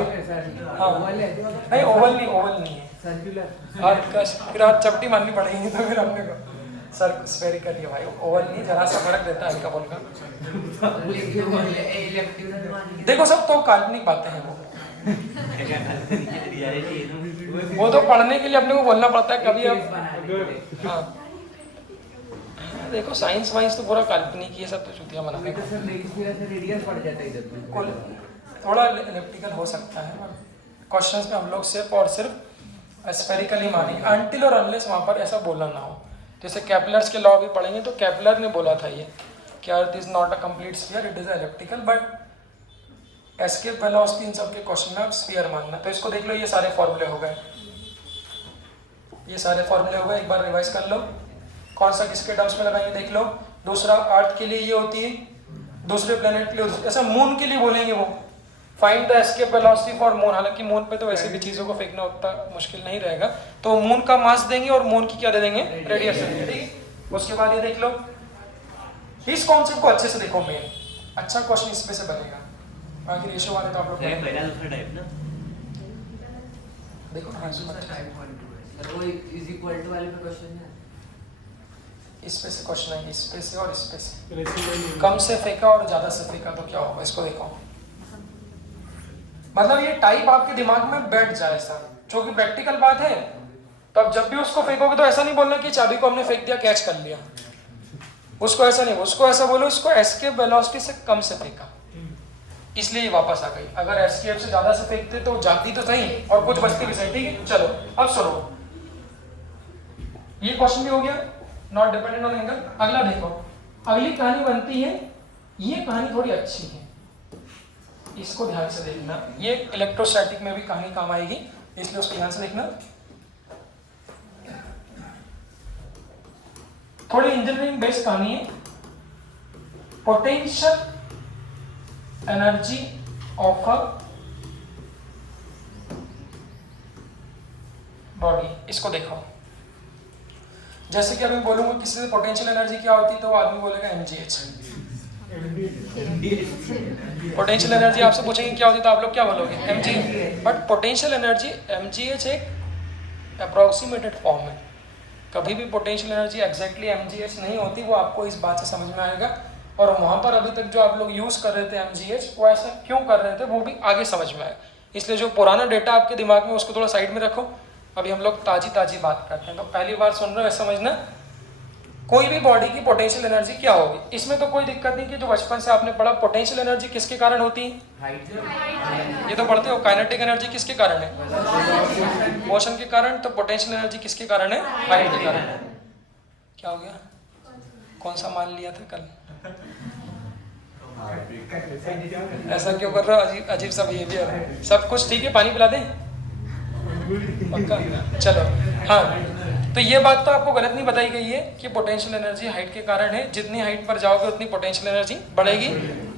हाँ नहीं ओवल नहीं है फिर आज चपटी मारनी पड़ेगी तो फिर अपने को सर स्फेरिकल है भाई, ओवल नहीं, जरा सा फर्क देता है हल्का फुल्का। देखो सब तो काल्पनिक बातें हैं वो तो पढ़ने के लिए अपने को बोलना पड़ता है कभी। अब हाँ देखो साइंस वाइंस तो पूरा काल्पनिक, ये सब तो चुतिया बनाने का थोड़ा इलेक्ट्रिकल हो सकता है। क्वेश्चंस में हम लोग सिर्फ और सिर्फ स्फेरिकली मानेंगे अनटिल और अनलेस वहाँ पर ऐसा बोलना ना हो। जैसे केपलर्स के लॉ भी पढ़ेंगे तो केपलर ने बोला था ये कि earth is not a complete sphere, it is elliptical, but escape velocity इन सब के क्वेश्चन में आप स्फीयर मानना। तो इसको देख लो, ये सारे फॉर्मूले हो गए, ये सारे फॉर्मूले हो गए, एक बार रिवाइज कर लो। कौन सा किसके टर्म्स में लगाएंगे देख लो। दूसरा अर्थ के लिए ये होती है, दूसरे प्लेनेट के लिए ऐसा मून के लिए बोलेंगे वो find the escape velocity for moon. हालांकि मून पे तो वैसे भी चीज़ों को फेंकना उतना मुश्किल नहीं रहेगा, तो मून का मास देंगे और मून की क्या दे देंगे रेडियस देंगे, ठीक। उसके बाद ये देख लो, इस कॉन्सेप्ट को अच्छे से देखो, मेन अच्छा क्वेश्चन इसमें से बनेगा। बाकी रेशियो वाले तो आप लोग पहला दूसरा टाइप ना देखो वो इज इक्वल टू वाले पे क्वेश्चन है, इस पे से क्वेश्चन आएंगे, इस पे से और इस पे से। कम से फेंका और ज्यादा से फेंका तो क्या होगा, इसको देखो। मतलब ये टाइप आपके दिमाग में बैठ जाए सर, जो कि प्रैक्टिकल बात है। तो अब जब भी उसको फेंकोगे तो ऐसा नहीं बोलना कि चाबी को हमने फेंक दिया कैच कर लिया, उसको ऐसा नहीं, उसको ऐसा बोलो इसको एस्केप वेलोसिटी से कम से फेंका, इसलिए ये वापस आ गई। अगर एस्केप से ज्यादा से फेंकते तो जाती तो सही और कुछ बचती भी सही, ठीक है। चलो अब सुनो, ये क्वेश्चन भी हो गया, नॉट डिपेंडेंट ऑन एंगल। अगला देखो, अगली कहानी बनती है, ये कहानी थोड़ी अच्छी है, इसको ध्यान से देखना। ये इलेक्ट्रोस्टैटिक में भी कहानी काम आएगी, इसलिए उसको ध्यान से देखना। थोड़ी इंजीनियरिंग बेस्ड कहानी है। Potential energy of a body, इसको देखो। जैसे कि अभी बोलूंगा किसी से पोटेंशियल एनर्जी क्या होती है तो आदमी बोलेगा mgh। पोटेंशियल एनर्जी आपसे पूछेंगे क्या होती है तो आप लोग क्या बोलोगे mgh। But potential energy mgh एक अप्रोक्सीमेटेड फॉर्म है, कभी भी पोटेंशियल एनर्जी एग्जैक्टली mgh नहीं होती, वो आपको इस बात से समझ में आएगा। और वहाँ पर अभी तक जो आप लोग यूज़ कर रहे थे mgh, वो ऐसा क्यों कर रहे थे वो भी आगे समझ में आए। इसलिए जो पुराना डेटा आपके दिमाग में उसको थोड़ा साइड में रखो, अभी हम लोग ताजी बात करते हैं। तो पहली बार सुन रहे हो ऐसा समझना, कोई भी बॉडी की पोटेंशियल एनर्जी क्या होगी, इसमें तो कोई दिक्कत नहीं कि जो बचपन से आपने पढ़ा पोटेंशियल एनर्जी किसके कारण होती है, ये तो पढ़ते हो। काइनेटिक एनर्जी किसके कारण है, मोशन के कारण। तो पोटेंशियल एनर्जी किसके कारण है, हाइट के कारण। क्या हो गया, कौन सा मान लिया था कल, ऐसा क्यों कर रहा हो, अजीब सा बिहेवियर है। सब कुछ ठीक है, पानी पिला दें पक्का। चलो हाँ, तो ये बात तो आपको गलत नहीं बताई गई है कि पोटेंशियल एनर्जी हाइट के कारण है। जितनी हाइट पर जाओगे उतनी पोटेंशियल एनर्जी बढ़ेगी,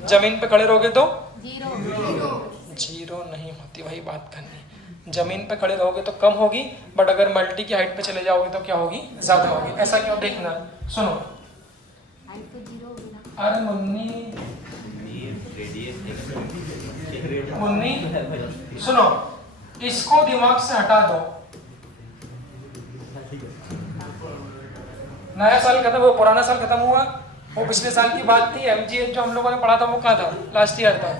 जमीन पे खड़े रहोगे तो जीरो नहीं होती, वही बात करनी। जमीन पे खड़े रहोगे तो कम होगी, बट अगर मल्टी की हाइट पे चले जाओगे तो क्या होगी, ज्यादा होगी। ऐसा क्यों, देखना सुनो। अरे मम्मी मुन्नी सुनो, इसको दिमाग से हटा दो। नया साल खत्म, वो पुराना साल खत्म हुआ, वो पिछले साल की बात थी। एमजीएच जो हम लोगों ने पढ़ा था वो कहाँ था, लास्ट ईयर था।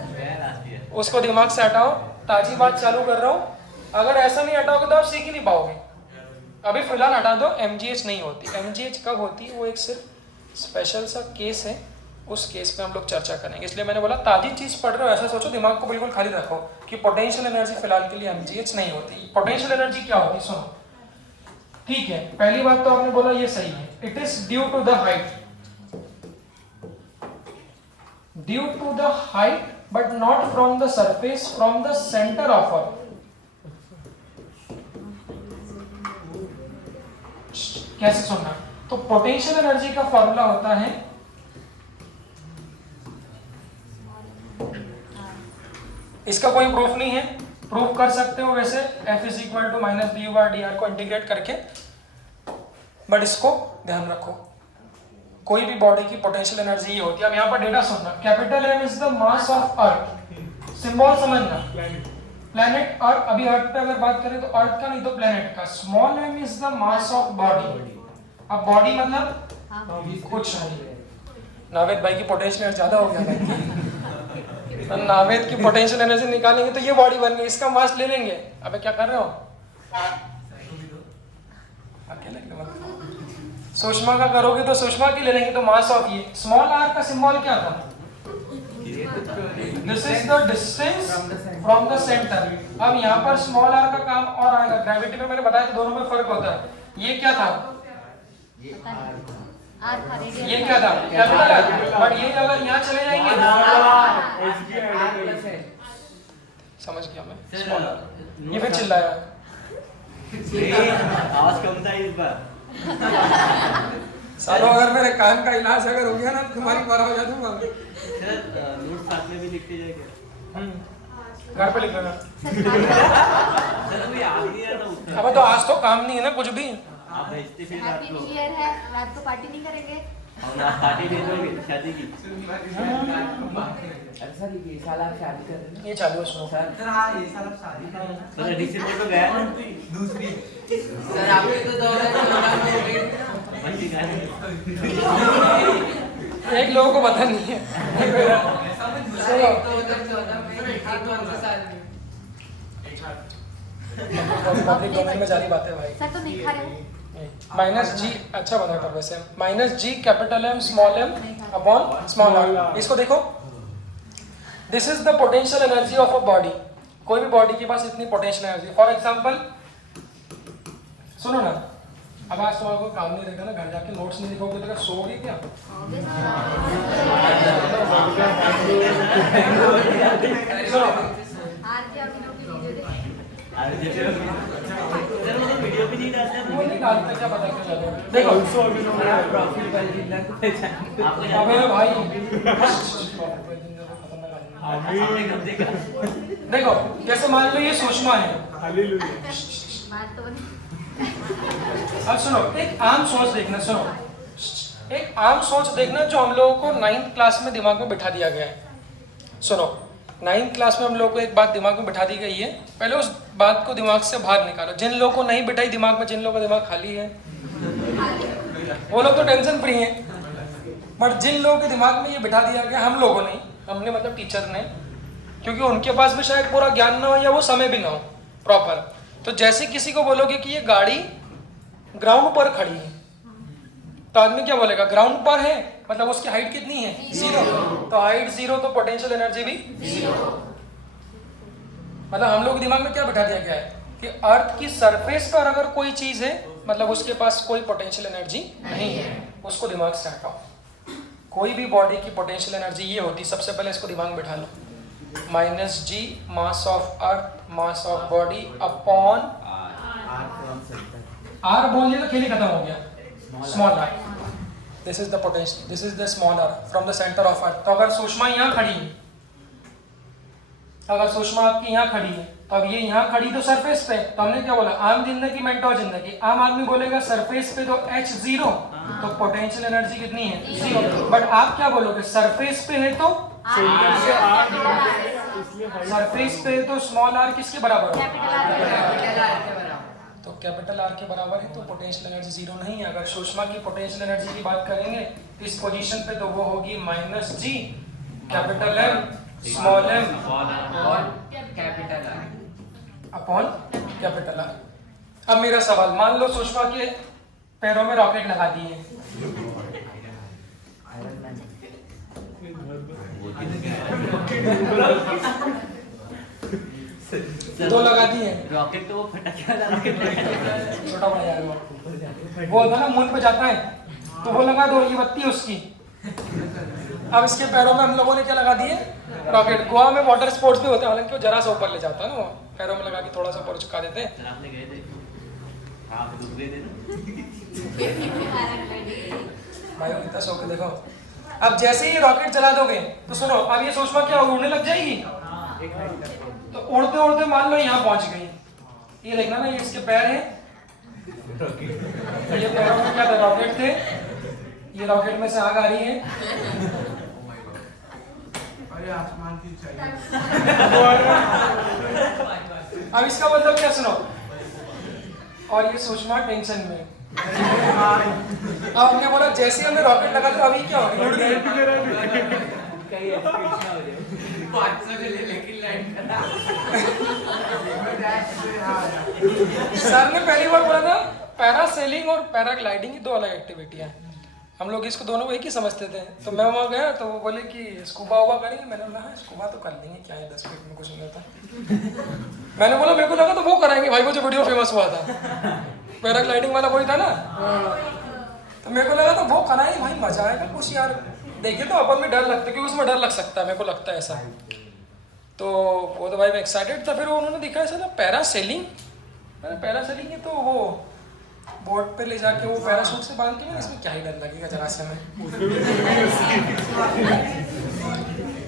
उसको दिमाग से हटाओ, ताजी बात चालू कर रहा हूँ। अगर ऐसा नहीं हटाओगे तो आप सीख ही नहीं पाओगे। अभी फिलहाल हटा दो, एमजीएच नहीं होती। एमजीएच कब होती है, वो एक सिर्फ स्पेशल सा केस है, उस केस पे हम लोग चर्चा करेंगे। इसलिए मैंने बोला ताजी चीज पढ़ रहे हो, ऐसा सोचो, दिमाग को बिल्कुल खाली रखो कि पोटेंशियल एनर्जी फिलहाल के लिए एमजीएच नहीं होती। पोटेंशियल एनर्जी क्या होती है, सुनो। ठीक है, पहली बात तो आपने बोला ये सही है, it is due to the height, due to the height but not from the surface, from the centre of earth. कैसे सुनना, तो पोटेंशियल एनर्जी का फॉर्मूला होता है इसका कोई प्रूफ नहीं है, प्रूफ कर सकते हो वैसे, F is equal to minus D bar D R को इंटीग्रेट करके, बट इसको ध्यान रखो, कोई भी बॉडी की पोटेंशियल एनर्जी ये होती है। अब यहाँ पर डेटा सुनना, capital M is the mass of earth, symbol समझना, प्लैनेट अर्थ। अभी अर्थ पे अगर बात करें तो अर्थ का नहीं तो प्लैनेट का। Small m is the mass of body. अब बॉडी मतलब कुछ नहीं। नावेद भाई की पोटेंशियल एनर्जी ज्यादा हो गया भाई। तो नावेद की पोटेंशियल एनर्जी निकालेंगे तो ये बॉडी बन गई, इसका मास ले लेंगे। अबे क्या कर रहे हो, अकेले सुषमा का करोगे तो सुषमा की ले लेंगे, तो मास ऑफ ये। स्मॉल r का सिंबल क्या था, this is the distance from the centre. अब यहाँ पर स्मॉल r का काम और आएगा, ग्रेविटी में मैंने बताया था दोनों में फर्क होता है। ये क्या था, ये क्या था, कैपिटल R, बट ये अगर यहाँ चले जाएंगे समझ गया मैं, स्मॉल r। ये फिर चिल्लाया, आवाज कम था इस बार। सालों अगर मेरे कान का इलाज अगर हो गया ना तुम्हारी बार हो जाऊंगा। सर नोट साथ में भी लिखते जाएगा, घर पे लिख लेना। सर वो याद नहीं आ रहा उत्तर। अब तो आज तो काम नहीं है ना कुछ भी। आप भेजते फिर रात हैप्पी को, न्यू ईयर है, रात को पार्टी नहीं करेंगे? और आप पार्टी भेजोगे शादी की। सर ये साल आप शादी कर रहे हैं? ये चालू है सुनो। सर हाँ ये साल आप शादी कर रहे हैं। सर दिसंबर तो गया ना, दूसरी सर आपने तो 2014 में हो गई। बच्ची का एक लोगों को पता नहीं है। सर एक तो 2014 में, एक 20 साल में। पब्लिक डोमेन में जारी बात है भाई। सर तो नहीं खा रहे हो? माइनस जी, अच्छा बना था वैसे, minus G capital M small m upon small r। इसको देखो, this is the potential energy of a body. कोई भी बॉडी के पास इतनी पोटेंशियल एनर्जी, फॉर एग्जांपल सुनो ना, अब आज तुम्हारा कोई काम नहीं रहेगा ना, घर जाके नोट्स नहीं लिखोगे तो क्या सोओगे क्या? सुनो, आज के अभी लोग की वीडियो देखें। सर वो तो वीडियो भी नहीं डालते वो नहीं डालते, क्या पता क्यों चलो। देखो प्रॉफिट वाली जिंदा को पहचान। अबे भाई आपने कब देखा? देखो, जैसे मान लो ये सुषमा है, हालेलुया। बात तो बनी। अब सुनो, एक आम सोच देखना, सुनो, एक आम सोच देखना जो हम लोगों को 9th क्लास में दिमाग में बिठा दिया गया है। सुनो, 9th क्लास में हम लोगों को एक बात दिमाग में बिठा दी गई है, पहले उस बात को दिमाग से बाहर निकालो। जिन लोगों को नहीं बिठाई दिमाग में, जिन लोगों का दिमाग खाली है वो लोग तो टेंशन फ्री हैं, बट जिन लोगों के दिमाग में ये बिठा दिया गया, हम लोगों ने, हमने मतलब टीचर ने, क्योंकि उनके पास भी शायद पूरा ज्ञान ना हो या वो समय भी ना हो प्रॉपर, तो जैसे किसी को बोलोगे कि ये गाड़ी ग्राउंड पर खड़ी है तो आदमी क्या बोलेगा, ग्राउंड पर है मतलब उसकी हाइट कितनी है, 0। तो हाइट 0 तो पोटेंशियल एनर्जी भी 0। मतलब हम लोग के दिमाग में क्या बिठा दिया गया है कि अर्थ की सरफेस पर अगर कोई चीज है मतलब उसके पास कोई पोटेंशियल एनर्जी नहीं है, उसको दिमाग से हटाओ। कोई भी बॉडी की पोटेंशियल एनर्जी ये होती, सबसे पहले इसको दिमाग में बिठा लो, minus G mass of earth mass of body upon R. बोल दिया तो खेल ही खत्म हो गया, small R. This is the potential, this is the small R from the centre of earth. तो अगर सुषमा यहाँ खड़ी है, अगर सुषमा आपकी यहाँ खड़ी है, तो अब ये यहाँ खड़ी तो सरफेस पे, तो हमने क्या बोला, आम जिंदगी मेंटो जिंदगी, आम आदमी बोलेगा सरफेस पे तो H 0, तो पोटेंशियल एनर्जी कितनी है 0। बट आप क्या बोलोगे, सरफेस पे है तो सरफेस पे तो स्मॉल आर किसके बराबर है? कैपिटल आर के बराबर। कैपिटल आर के बराबर। तो कैपिटल आर के बराबर है तो पोटेंशियल एनर्जी जीरो नहीं है। अगर सुषमा की पोटेंशियल एनर्जी की बात करेंगे तो इस पोजीशन पे तो वो होगी minus G capital M small M और capital R. Upon capital R. अब मेरा सवाल, मान लो सुषमा के पैरों में रॉकेट लगा दिए, दो लगा दिए, रॉकेट तो वो फटक गया छोटा बड़ा यार वो होता है ना मून पे जाता है तो वो लगा दो, ये बत्ती है उसकी। अब इसके पैरों में हम लोगों ने क्या लगा दिए? रॉकेट। गोवा में वाटर स्पोर्ट्स भी होते हैं, हालांकि वो जरा सा ऊपर ले जाता है ना, वो पैरों में लगा के थोड़ा सा ऊपर झुका देते हैं। आपने गए थे, आप डूब गए थे ना। भाई कितना शौक है देखो। अब जैसे ही रॉकेट चला दोगे तो सुनो, अब ये सुषमा क्या उड़ने लग जाएगी? तो उड़ते उड़ते मान लो यहाँ पहुंच गई। ये देखना ना, ये इसके पैर हैं, ये पैरों में क्या था? रॉकेट थे। ये रॉकेट में से आग आ रही है। अरे आसमान की चाहिए। अब इसका मतलब क्या सुनो, और ये सुषमा टेंशन में। अब हमने बोला जैसे ही हमने रॉकेट लगा तो अभी क्या होगी? उड़ गई। कहीं एक्सपीरियंस ना हो जाए। 500 ले लेकिन लैंड करा। सर ने पहली बार बोला था पैरासेलिंग और पैराग्लाइडिंग की दो अलग एक्टिविटियां हैं। हम लोग इसको दोनों एक ही समझते थे। तो मैं वहाँ गया तो वो बोले कि स्कूबा हुआ करेंगे। मैंने बोला हाँ स्कूबा तो कर लेंगे, क्या है 10 मिनट में कुछ नहीं होता। मैंने बोला मेरे को लगा तो वो कराएंगे भाई, वो जो वीडियो फेमस हुआ था पैराग्लाइडिंग वाला वही था ना। तो मेरे को लगा तो वो कराएंगे भाई, मजा आएगा कुछ यार। देखिए तो अपन में डर लगता है, क्योंकि उसमें डर लग सकता है, मेरे को लगता है ऐसा। तो वो तो भाई मैं एक्साइटेड था। फिर उन्होंने दिखाया ऐसा ना पैरासेलिंग। मैंने पैरासेलिंग है तो वो बोट पे ले जाके वो पैराशूट से बांध के ना, इसमें क्या ही डर लगेगा जरा से में।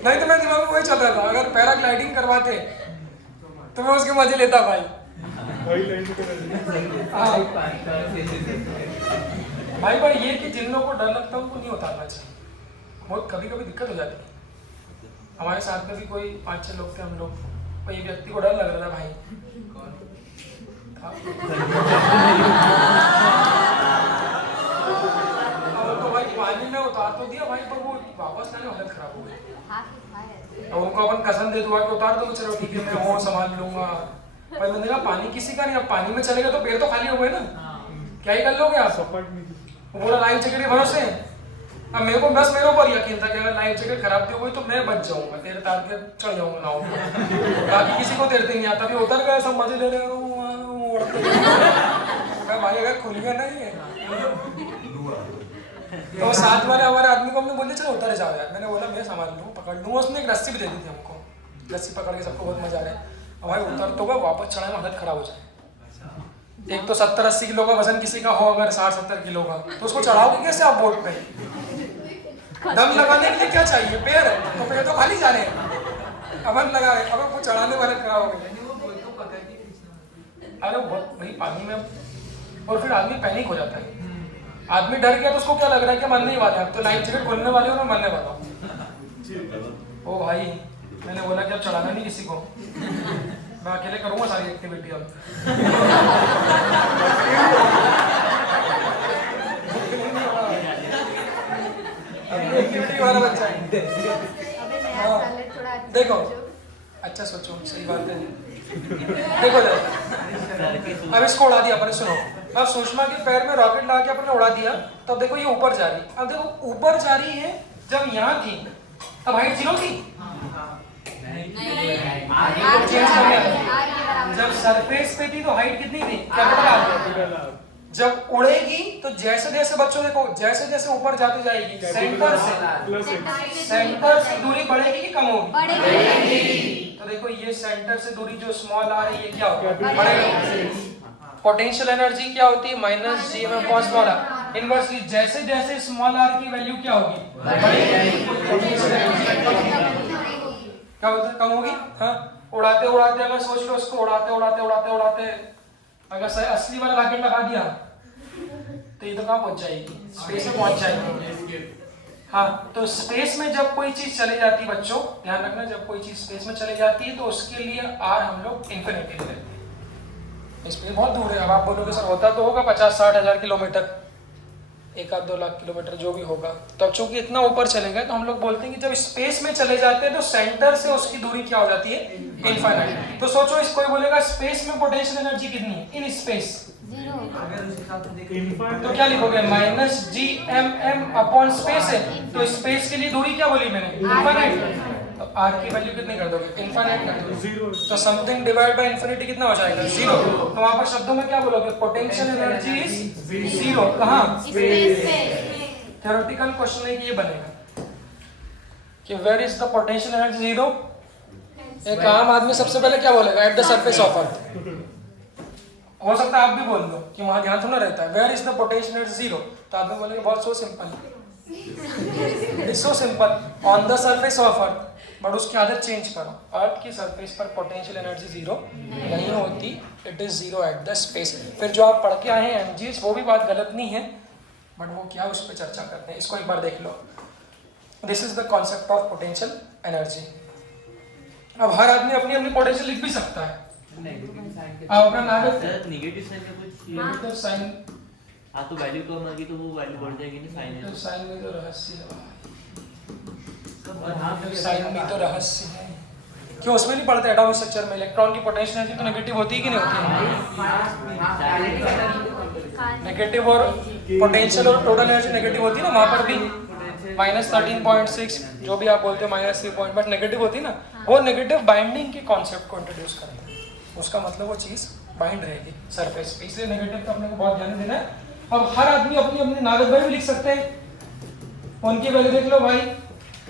नहीं तो मेरे दिमाग में वही चल रहा था, अगर पैराग्लाइडिंग करवाते तो मैं उसके मजे लेता भाई। वही लैंड कर। हाँ भाई ये कि जिन लोगों को डर लगता है उनको नहीं उतारना चाहिए। बहुत कभी कभी दिक्कत हो जाती है। हमारे साथ में भी कोई 5-6 लोग थे, हम लोग, कोई एक व्यक्ति को डर लग रहा था भाई। अब तो भाई पानी में उतार तो दिया भाई, पर वो वापस लाने में हालत खराब हो गई। अब उनको अपन कसम दे दुआ के उतार दो, चलो ठीक है मैं वो संभाल लूंगा भाई। मैंने कहा पानी किसी का नहीं, अब पानी में चलेगा तो पैर तो खाली हो गए ना, क्या ही कर लोगे आप? सपाट नहीं। पूरा लाइफ जैकेट के भरोसे। अब मेरे को बस मेरे ऊपर यकीन था कि अगर लाइफ जैकेट खराब भी हो गई तो मैं बच जाऊंगा, तेरे तार के चढ़ जाऊंगा नाव में। बाकी किसी को तैरते नहीं आता। अभी उतर गए सब मजे ले रहे हो, भाई अगर खुल गया नहीं है तो साथ वाले हमारे आदमी को हमने बोले चलो उतर जाओ यार। मैंने बोला मैं संभाल लूँ, पकड़ लूँगा। उसने एक रस्सी भी दे दी थी हमको, रस्सी पकड़ के सबको बहुत मजा आ रहा है। अब भाई उतर तो गया, वापस चढ़ाने में हालत खराब हो जाए। एक तो 70-80 किलो का वजन किसी का हो, अगर 60-70 किलो का, तो उसको चढ़ाओगे कैसे आप बोट पे? दम लगाने के लिए क्या चाहिए? पैर है, तो पैर तो खाली जा रहे हैं, अपन लगा रहे, अब वो चढ़ाने वाले खराब हो गए। अरे बहुत भाई पानी में, और फिर आदमी पैनिक हो जाता है। आदमी डर गया तो उसको क्या लग रहा है कि मरने ही वाला है, अब तो लाइफ जैकेट खोलने वाले हो, मैं मरने वाला हूँ। ओ भाई मैंने बोला कि अब चढ़ाना नहीं किसी को, मैं अकेले करूँगा सारी एक्टिविटी। अब एक्टिविटी वाला बच्चा है। अबे नया साल है, थोड़ा अच्छा देखो सोचो। अच्छा सोचो, सही बात है। देखो अब इसको उड़ा दिया अपन, सुनो। अब सुषमा के पैर में रॉकेट लगा के अपने उड़ा दिया, तब देखो ये ऊपर जा रही। अब देखो ऊपर जा रही है, जब यहाँ थी तब हाइट 0 थी। जब सरफेस पे थी तो हाइट कितनी थी? Capital R. जब उड़ेगी तो जैसे जैसे बच्चों देखो, जैसे जैसे ऊपर जाती जाएगी, सेंटर से दूरी बढ़ेगी कि कम होगी? बढ़ेगी। तो देखो ये सेंटर से दूरी जो स्मॉल आ रही है ये क्या होगा? बढ़ेगी। पोटेंशियल एनर्जी क्या होती है? माइनस जी में कॉस स्मॉल आर। इनवर्सली जैसे जैसे स्मॉल आर की वैल्यू क्या होगी? बढ़ेगी। पोटेंशियल एनर्जी क्या बोलते हैं? कम होगी। हाँ, उड़ाते उड़ाते अगर सोच लो उसको, उड़ाते उड़ाते उड़ाते उड़ाते अगर असली वाला रॉकेट लगा दिया तो ये तो कहाँ पहुंच जाएगी? स्पेस में पहुंच जाएगी, हाँ, तो स्पेस में जब कोई चीज चली जाती है बच्चों, ध्यान रखना, जब कोई चीज स्पेस में चली जाती है तो उसके लिए आर हम लोग इन्फिनिटी लेते हैं। स्पेस बहुत दूर है। अब आप बोलोगे सर होता तो होगा 50-60 हज़ार किलोमीटर, 1-2 लाख किलोमीटर जो भी होगा। तो अब चूंकि इतना ऊपर चलेगा तो हम लोग बोलते हैं कि जब स्पेस में चले जाते हैं तो सेंटर से उसकी दूरी क्या हो जाती है, इनफाइनाइट। तो सोचो इस कोई बोलेगा स्पेस में पोटेंशियल एनर्जी कितनी है इन स्पेस, तो क्या लिखोगे, -gmm स्पेस है, तो स्पेस के लिए दूरी क्या बोली मैंने, इनफाइनाइट। तो r की वैल्यू कितनी कर दोगे, इनफाइनाइट कर दोगे। 0 तो समथिंग डिवाइड बाय इनफिनिटी कितना हो जाएगा, 0। तो वहां पर शब्दों में क्या बोलोगे, पोटेंशियल एनर्जी इज 0। कहां, स्पेस में। थ्योरेटिकल क्वेश्चन है कि ये बनेगा कि where is the potential energy 0। एक आम आदमी सबसे पहले क्या बोलेगा, at the surface of earth. हो सकता है आप भी बोल दो कि वहां ध्यान थोड़ा रहता है, where is the potential energy 0, तो आदमी बोलेंगे बहुत so simple, it is so simple, on the surface of earth. But उसकी आदत चेंज करो, अर्थ की सरफेस पर पोटेंशियल एनर्जी 0 नहीं होती, it is 0 at the space. फिर जो आप पढ़ के आए हैं एमजीएस, वो भी बात गलत नहीं है, बट वो क्या उस पर चर्चा करते हैं, इसको एक बार देख लो। This is the concept of potential energy. अब हर आदमी अपनी अपनी पोटेंशियल लिख भी सकता है। आप अपना नाम सर नेगेटिव साइन का कुछ नेगेटिव साइन, हाँ तो वैल्यू कम आएगी तो वो वैल्यू बढ़ जाएगी ना, साइन है नेगेटिव साइन में तो रहस्य है, और हाँ साइन में तो रहस्य है। क्यों उसमें नहीं पढ़ते एटॉमिक स्ट्रक्चर में, इलेक्ट्रॉन की पोटेंशियल एनर्जी तो नेगेटिव होती है कि नहीं होती है, नेगेटिव और पोटेंशियल और टोटल एनर्जी नेगेटिव होती है ना, वहाँ पर भी -13.6 जो भी आप बोलते हो, -3 पॉइंट, बट नेगेटिव होती है ना, वो नेगेटिव बाइंडिंग के कॉन्सेप्ट को इंट्रोड्यूस करते हैं। उसका मतलब वो चीज़ बाइंड रहेगी सरफेस पे, इसलिए नेगेटिव का अपने को बहुत ध्यान देना है। अब हर आदमी अपनी अपनी, नागद भाई भी लिख सकते हैं, उनकी वैल्यू देख लो भाई,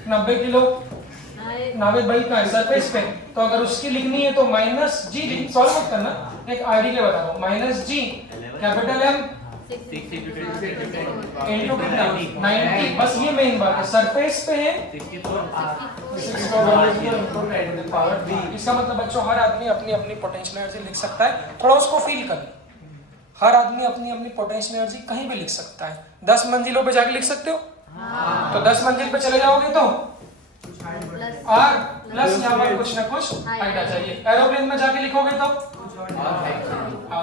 90 किलो नावेद भाई का है सरफेस पे, तो अगर उसकी लिखनी है तो -g, सॉल्व मत करना, एक आईडी के बता दो, -g कैपिटल M इनटू कितना 90, बस ये मेन बात है, सरफेस पे है 64 इसका मतलब बच्चों हर आदमी अपनी अपनी पोटेंशियल एनर्जी लिख सकता है। थोड़ा उसको फील कर, हर आदमी अपनी अपनी पोटेंशियल एनर्जी कहीं भी लिख सकता है। 10 मंजिलों पे जाके लिख सकते हो, तो 10 मंजिल पे चले जाओगे तो R प्लस यहाँ पर कुछ ना कुछ हाइट आ जाइए। एरोप्लेन में जाके लिखोगे तो R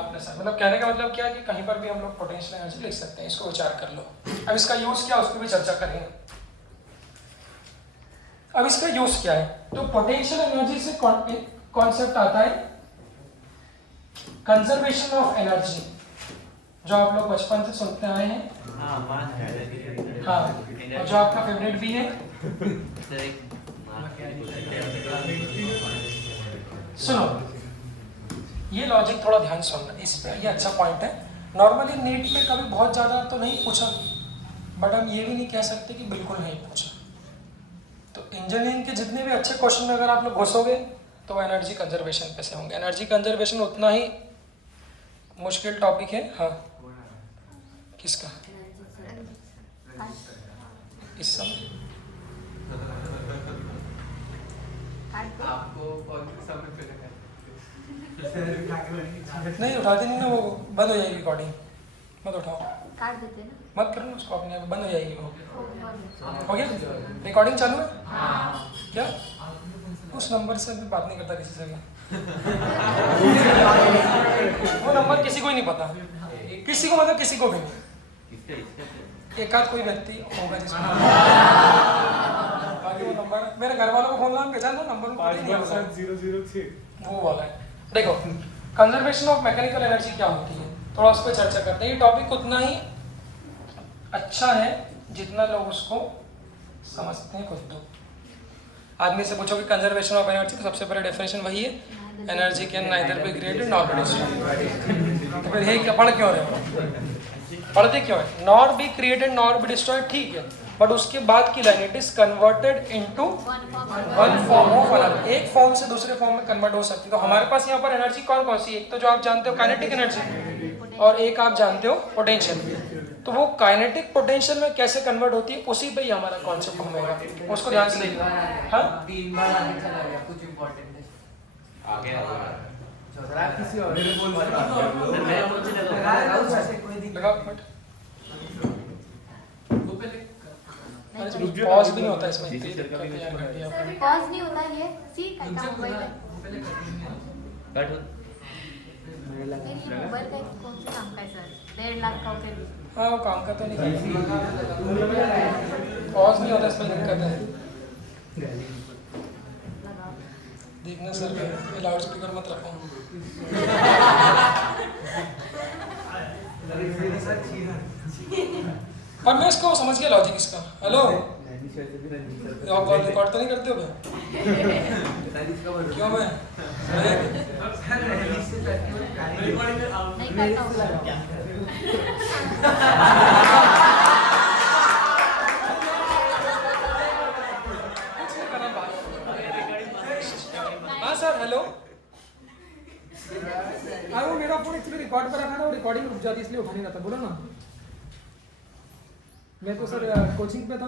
प्लस, मतलब कहने का मतलब क्या है कि कहीं पर भी हम लोग पोटेंशियल एनर्जी लिख सकते हैं। इसको विचार कर लो। अब इसका यूज क्या, उस पर भी चर्चा करेंगे। अब इसका यूज क्या है, तो पोटेंशियल एनर्जी से कॉन्सेप्ट आता है कंजर्वेशन ऑफ एनर्जी, जो आप लोग बचपन से सुनते आए हैं। हाँ, और जो आपका फेवरेट भी है। सुनो, ये लॉजिक थोड़ा ध्यान सुनना, इस पे ये अच्छा पॉइंट है। नॉर्मली नीट में कभी बहुत ज़्यादा तो नहीं पूछा, बट हम ये भी नहीं कह सकते कि बिल्कुल नहीं पूछा। तो इंजीनियरिंग के जितने भी अच्छे क्वेश्चन में अगर आप लोग घुसोगे तो वो एनर्जी कंजर्वेशन पे से होंगे। एनर्जी कंजर्वेशन उतना ही मुश्किल टॉपिक है। हाँ, किसका इस समय आपको कौन से समय पे लगा? नहीं उठाते नहीं ना, वो बंद हो जाएगी रिकॉर्डिंग, मत उठाओ, काट देते ना। मत करो ना उसको, अपने आप बंद हो जाएगी। हो गया रिकॉर्डिंग चालू है? क्या उस नंबर से मैं बात नहीं करता किसी से मैं वो नंबर किसी को ही नहीं पता, किसी को मतलब किसी को भी नहीं। एक आध कोई व्यक्ति होगा जिसको बाकी वो नंबर, मेरे घर वालों को फोन लगा पहचान दो नंबर 5,006 वो वाला है। देखो कंजर्वेशन ऑफ मैकेनिकल एनर्जी क्या होती है, थोड़ा उस पर चर्चा करते हैं। ये टॉपिक उतना ही अच्छा है जितना लोग उसको समझते हैं। खुद दो आदमी से पूछो कि कंजर्वेशन ऑफ एनर्जी, तो सबसे पहले डेफिनेशन वही है, energy can neither be created nor be destroyed. तो फिर यही क्या पढ़ क्यों रहे हो, पढ़ते क्यों है? Nor be created nor be destroyed, ठीक है, बट उसके बाद की line, it is converted into one form of another, एक फॉर्म से दूसरे फॉर्म में कन्वर्ट हो सकती है। तो हमारे पास यहाँ पर एनर्जी कौन कौन सी, एक तो जो आप जानते हो काइनेटिक एनर्जी, और एक आप जानते हो पोटेंशियल। तो वो काइनेटिक पोटेंशियल में कैसे कन्वर्ट होती है, उसी पे ही हमारा कॉन्सेप्ट घूमेगा, उसको ध्यान से देखना। हाँ 3 बार आगे चला गया, कुछ इम्पोर्टेंट है आगे जरा किसी और ने बोल सर मैं कौन से लगा लगा कोई दिक्कत लगा मिनट। वो पहले एनर्जी पॉज भी नहीं होता इसमें, इतनी दिक्कत है यार घटिया। पॉज नहीं होता ये, सी का मोबाइल है। कट हो मेरी मोबाइल का कौन सा नाम का है सर? 1.5 लाख का फिर भी। हाँ वो काम का तो नहीं करती, पॉज नहीं होता इसमें दिक्कत है। देखना सर ये लाउड स्पीकर मत रखो। और मैं इसको समझ गया लॉजिक इसका। हेलो आप कॉल रिकॉर्ड तो नहीं करते हो क्या? क्यों मैं नहीं करता हूँ सर। हाँ सर हेलो। हाँ वो मेरा फोन एक्चुअली रिकॉर्ड पर रखा था, वो रिकॉर्डिंग रुक जाती इसलिए उठा नहीं रहा था। बोलो ना। मैं तो सर कोचिंग पे था।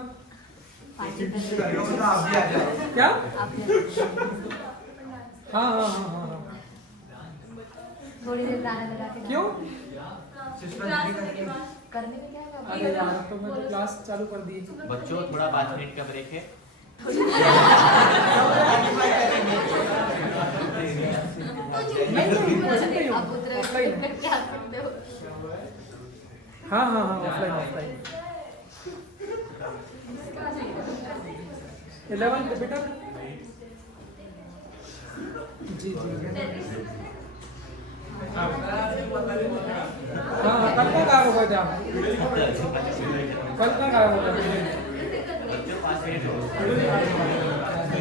क्या? हाँ हाँ हाँ हाँ हाँ। थोड़ी देर गाना लगा के क्यों? करने में क्या है? अरे यार तो मैं तो क्लास चालू कर दी। बच्चों थोड़ा 5 मिनट का ब्रेक है। आप उधर करके आ सकते हो। हाँ हाँ हाँ ऑफलाइन ऑफलाइन 11 रिपीटर जी जी हाँ हाँ कल का गायब हो गए थे आप? कल का गायब हो गए थे? बच्चों 5 मिनट हो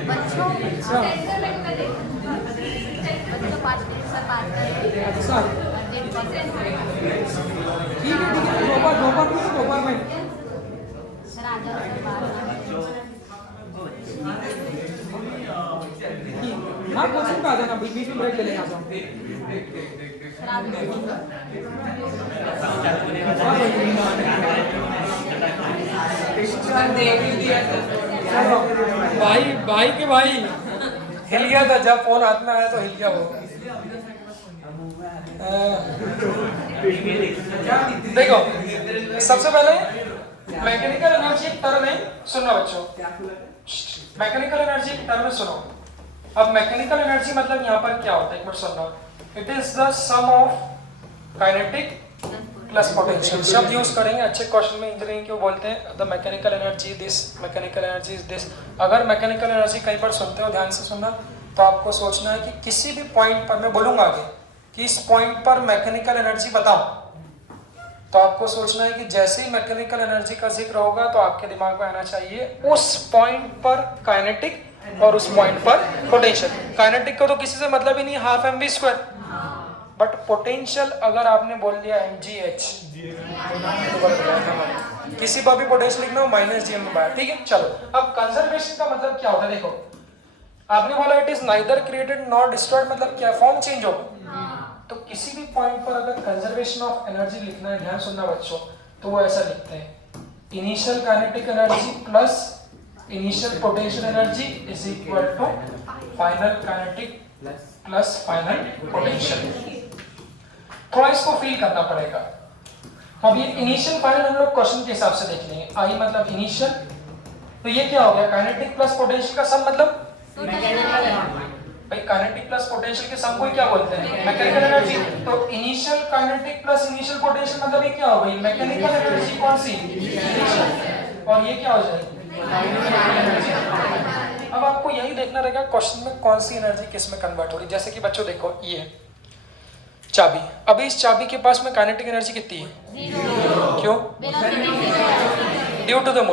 बच्चों अच्छा 5 मिनट से बात करें। अच्छा ठीक है दोपहर में सर आ जाओ सर बात। हाँ कोचिंग पे आ जाना, बीच में ब्रेक ले लेना। सर आप भाई भाई के भाई हिल गया था जब फोन हाथ में आया तो हिल गया वो। देखो सबसे पहले मैकेनिकल एनर्जी एक टर्म है, सुनो बच्चों मैकेनिकल एनर्जी एक टर्म है, सुनो। अब मैकेनिकल एनर्जी मतलब यहाँ पर क्या होता है एक मिनट सुनना। It is the sum of kinetic plus potential. शब्द यूज करेंगे अच्छे क्वेश्चन में इंजीनियरिंग के, वो बोलते हैं the mechanical energy this, mechanical energy is this. अगर मैकेनिकल एनर्जी कहीं पर सुनते हो ध्यान से सुनना, तो आपको सोचना है कि किसी भी पॉइंट पर मैं बोलूंगा आगे कि इस पॉइंट पर मैकेनिकल एनर्जी बताओ, तो आपको सोचना है कि जैसे ही मैकेनिकल एनर्जी का जिक्र होगा तो आपके दिमाग में आना चाहिए उस पॉइंट पर काइनेटिक और उस पॉइंट पर पोटेंशियल। काइनेटिक को तो किसी से मतलब ही नहीं, हाफ mv², बट पोटेंशियल अगर आपने बोल दिया mgh किसी पर भी पोटेंशियल लिखना हो -gm/, ठीक है। चलो अब कंजर्वेशन का मतलब क्या होता है, देखो आपने बोला it is neither created nor destroyed, मतलब क्या फॉर्म चेंज हो। तो किसी भी पॉइंट पर अगर कंजर्वेशन ऑफ एनर्जी लिखना है, ध्यान सुनना बच्चों, तो वो ऐसा लिखते हैं initial kinetic energy plus initial potential energy is equal to final kinetic plus final potential. थोड़ा इसको फील करना पड़ेगा। अब ये इनिशियल फाइनल हम लोग क्वेश्चन के हिसाब से देख लेंगे। आई मतलब इनिशियल, तो ये क्या हो गया काइनेटिक प्लस पोटेंशियल का सम, मतलब भाई काइनेटिक प्लस पोटेंशियल के सम को क्या बोलते हैं, मैकेनिकल एनर्जी। तो initial kinetic plus initial potential मतलब ये क्या हो गई, मैकेनिकल एनर्जी कौन सी, इनिशियल, और ये क्या हो जाएगी। अब आपको यही देखना रहेगा क्वेश्चन में कौन सी एनर्जी किस में कन्वर्ट हो रही है। जैसे कि बच्चों देखो ये चाबी, अभी इस चाबी के पास में काइनेटिक एनर्जी कितनी है, क्यों, ड्यू टू द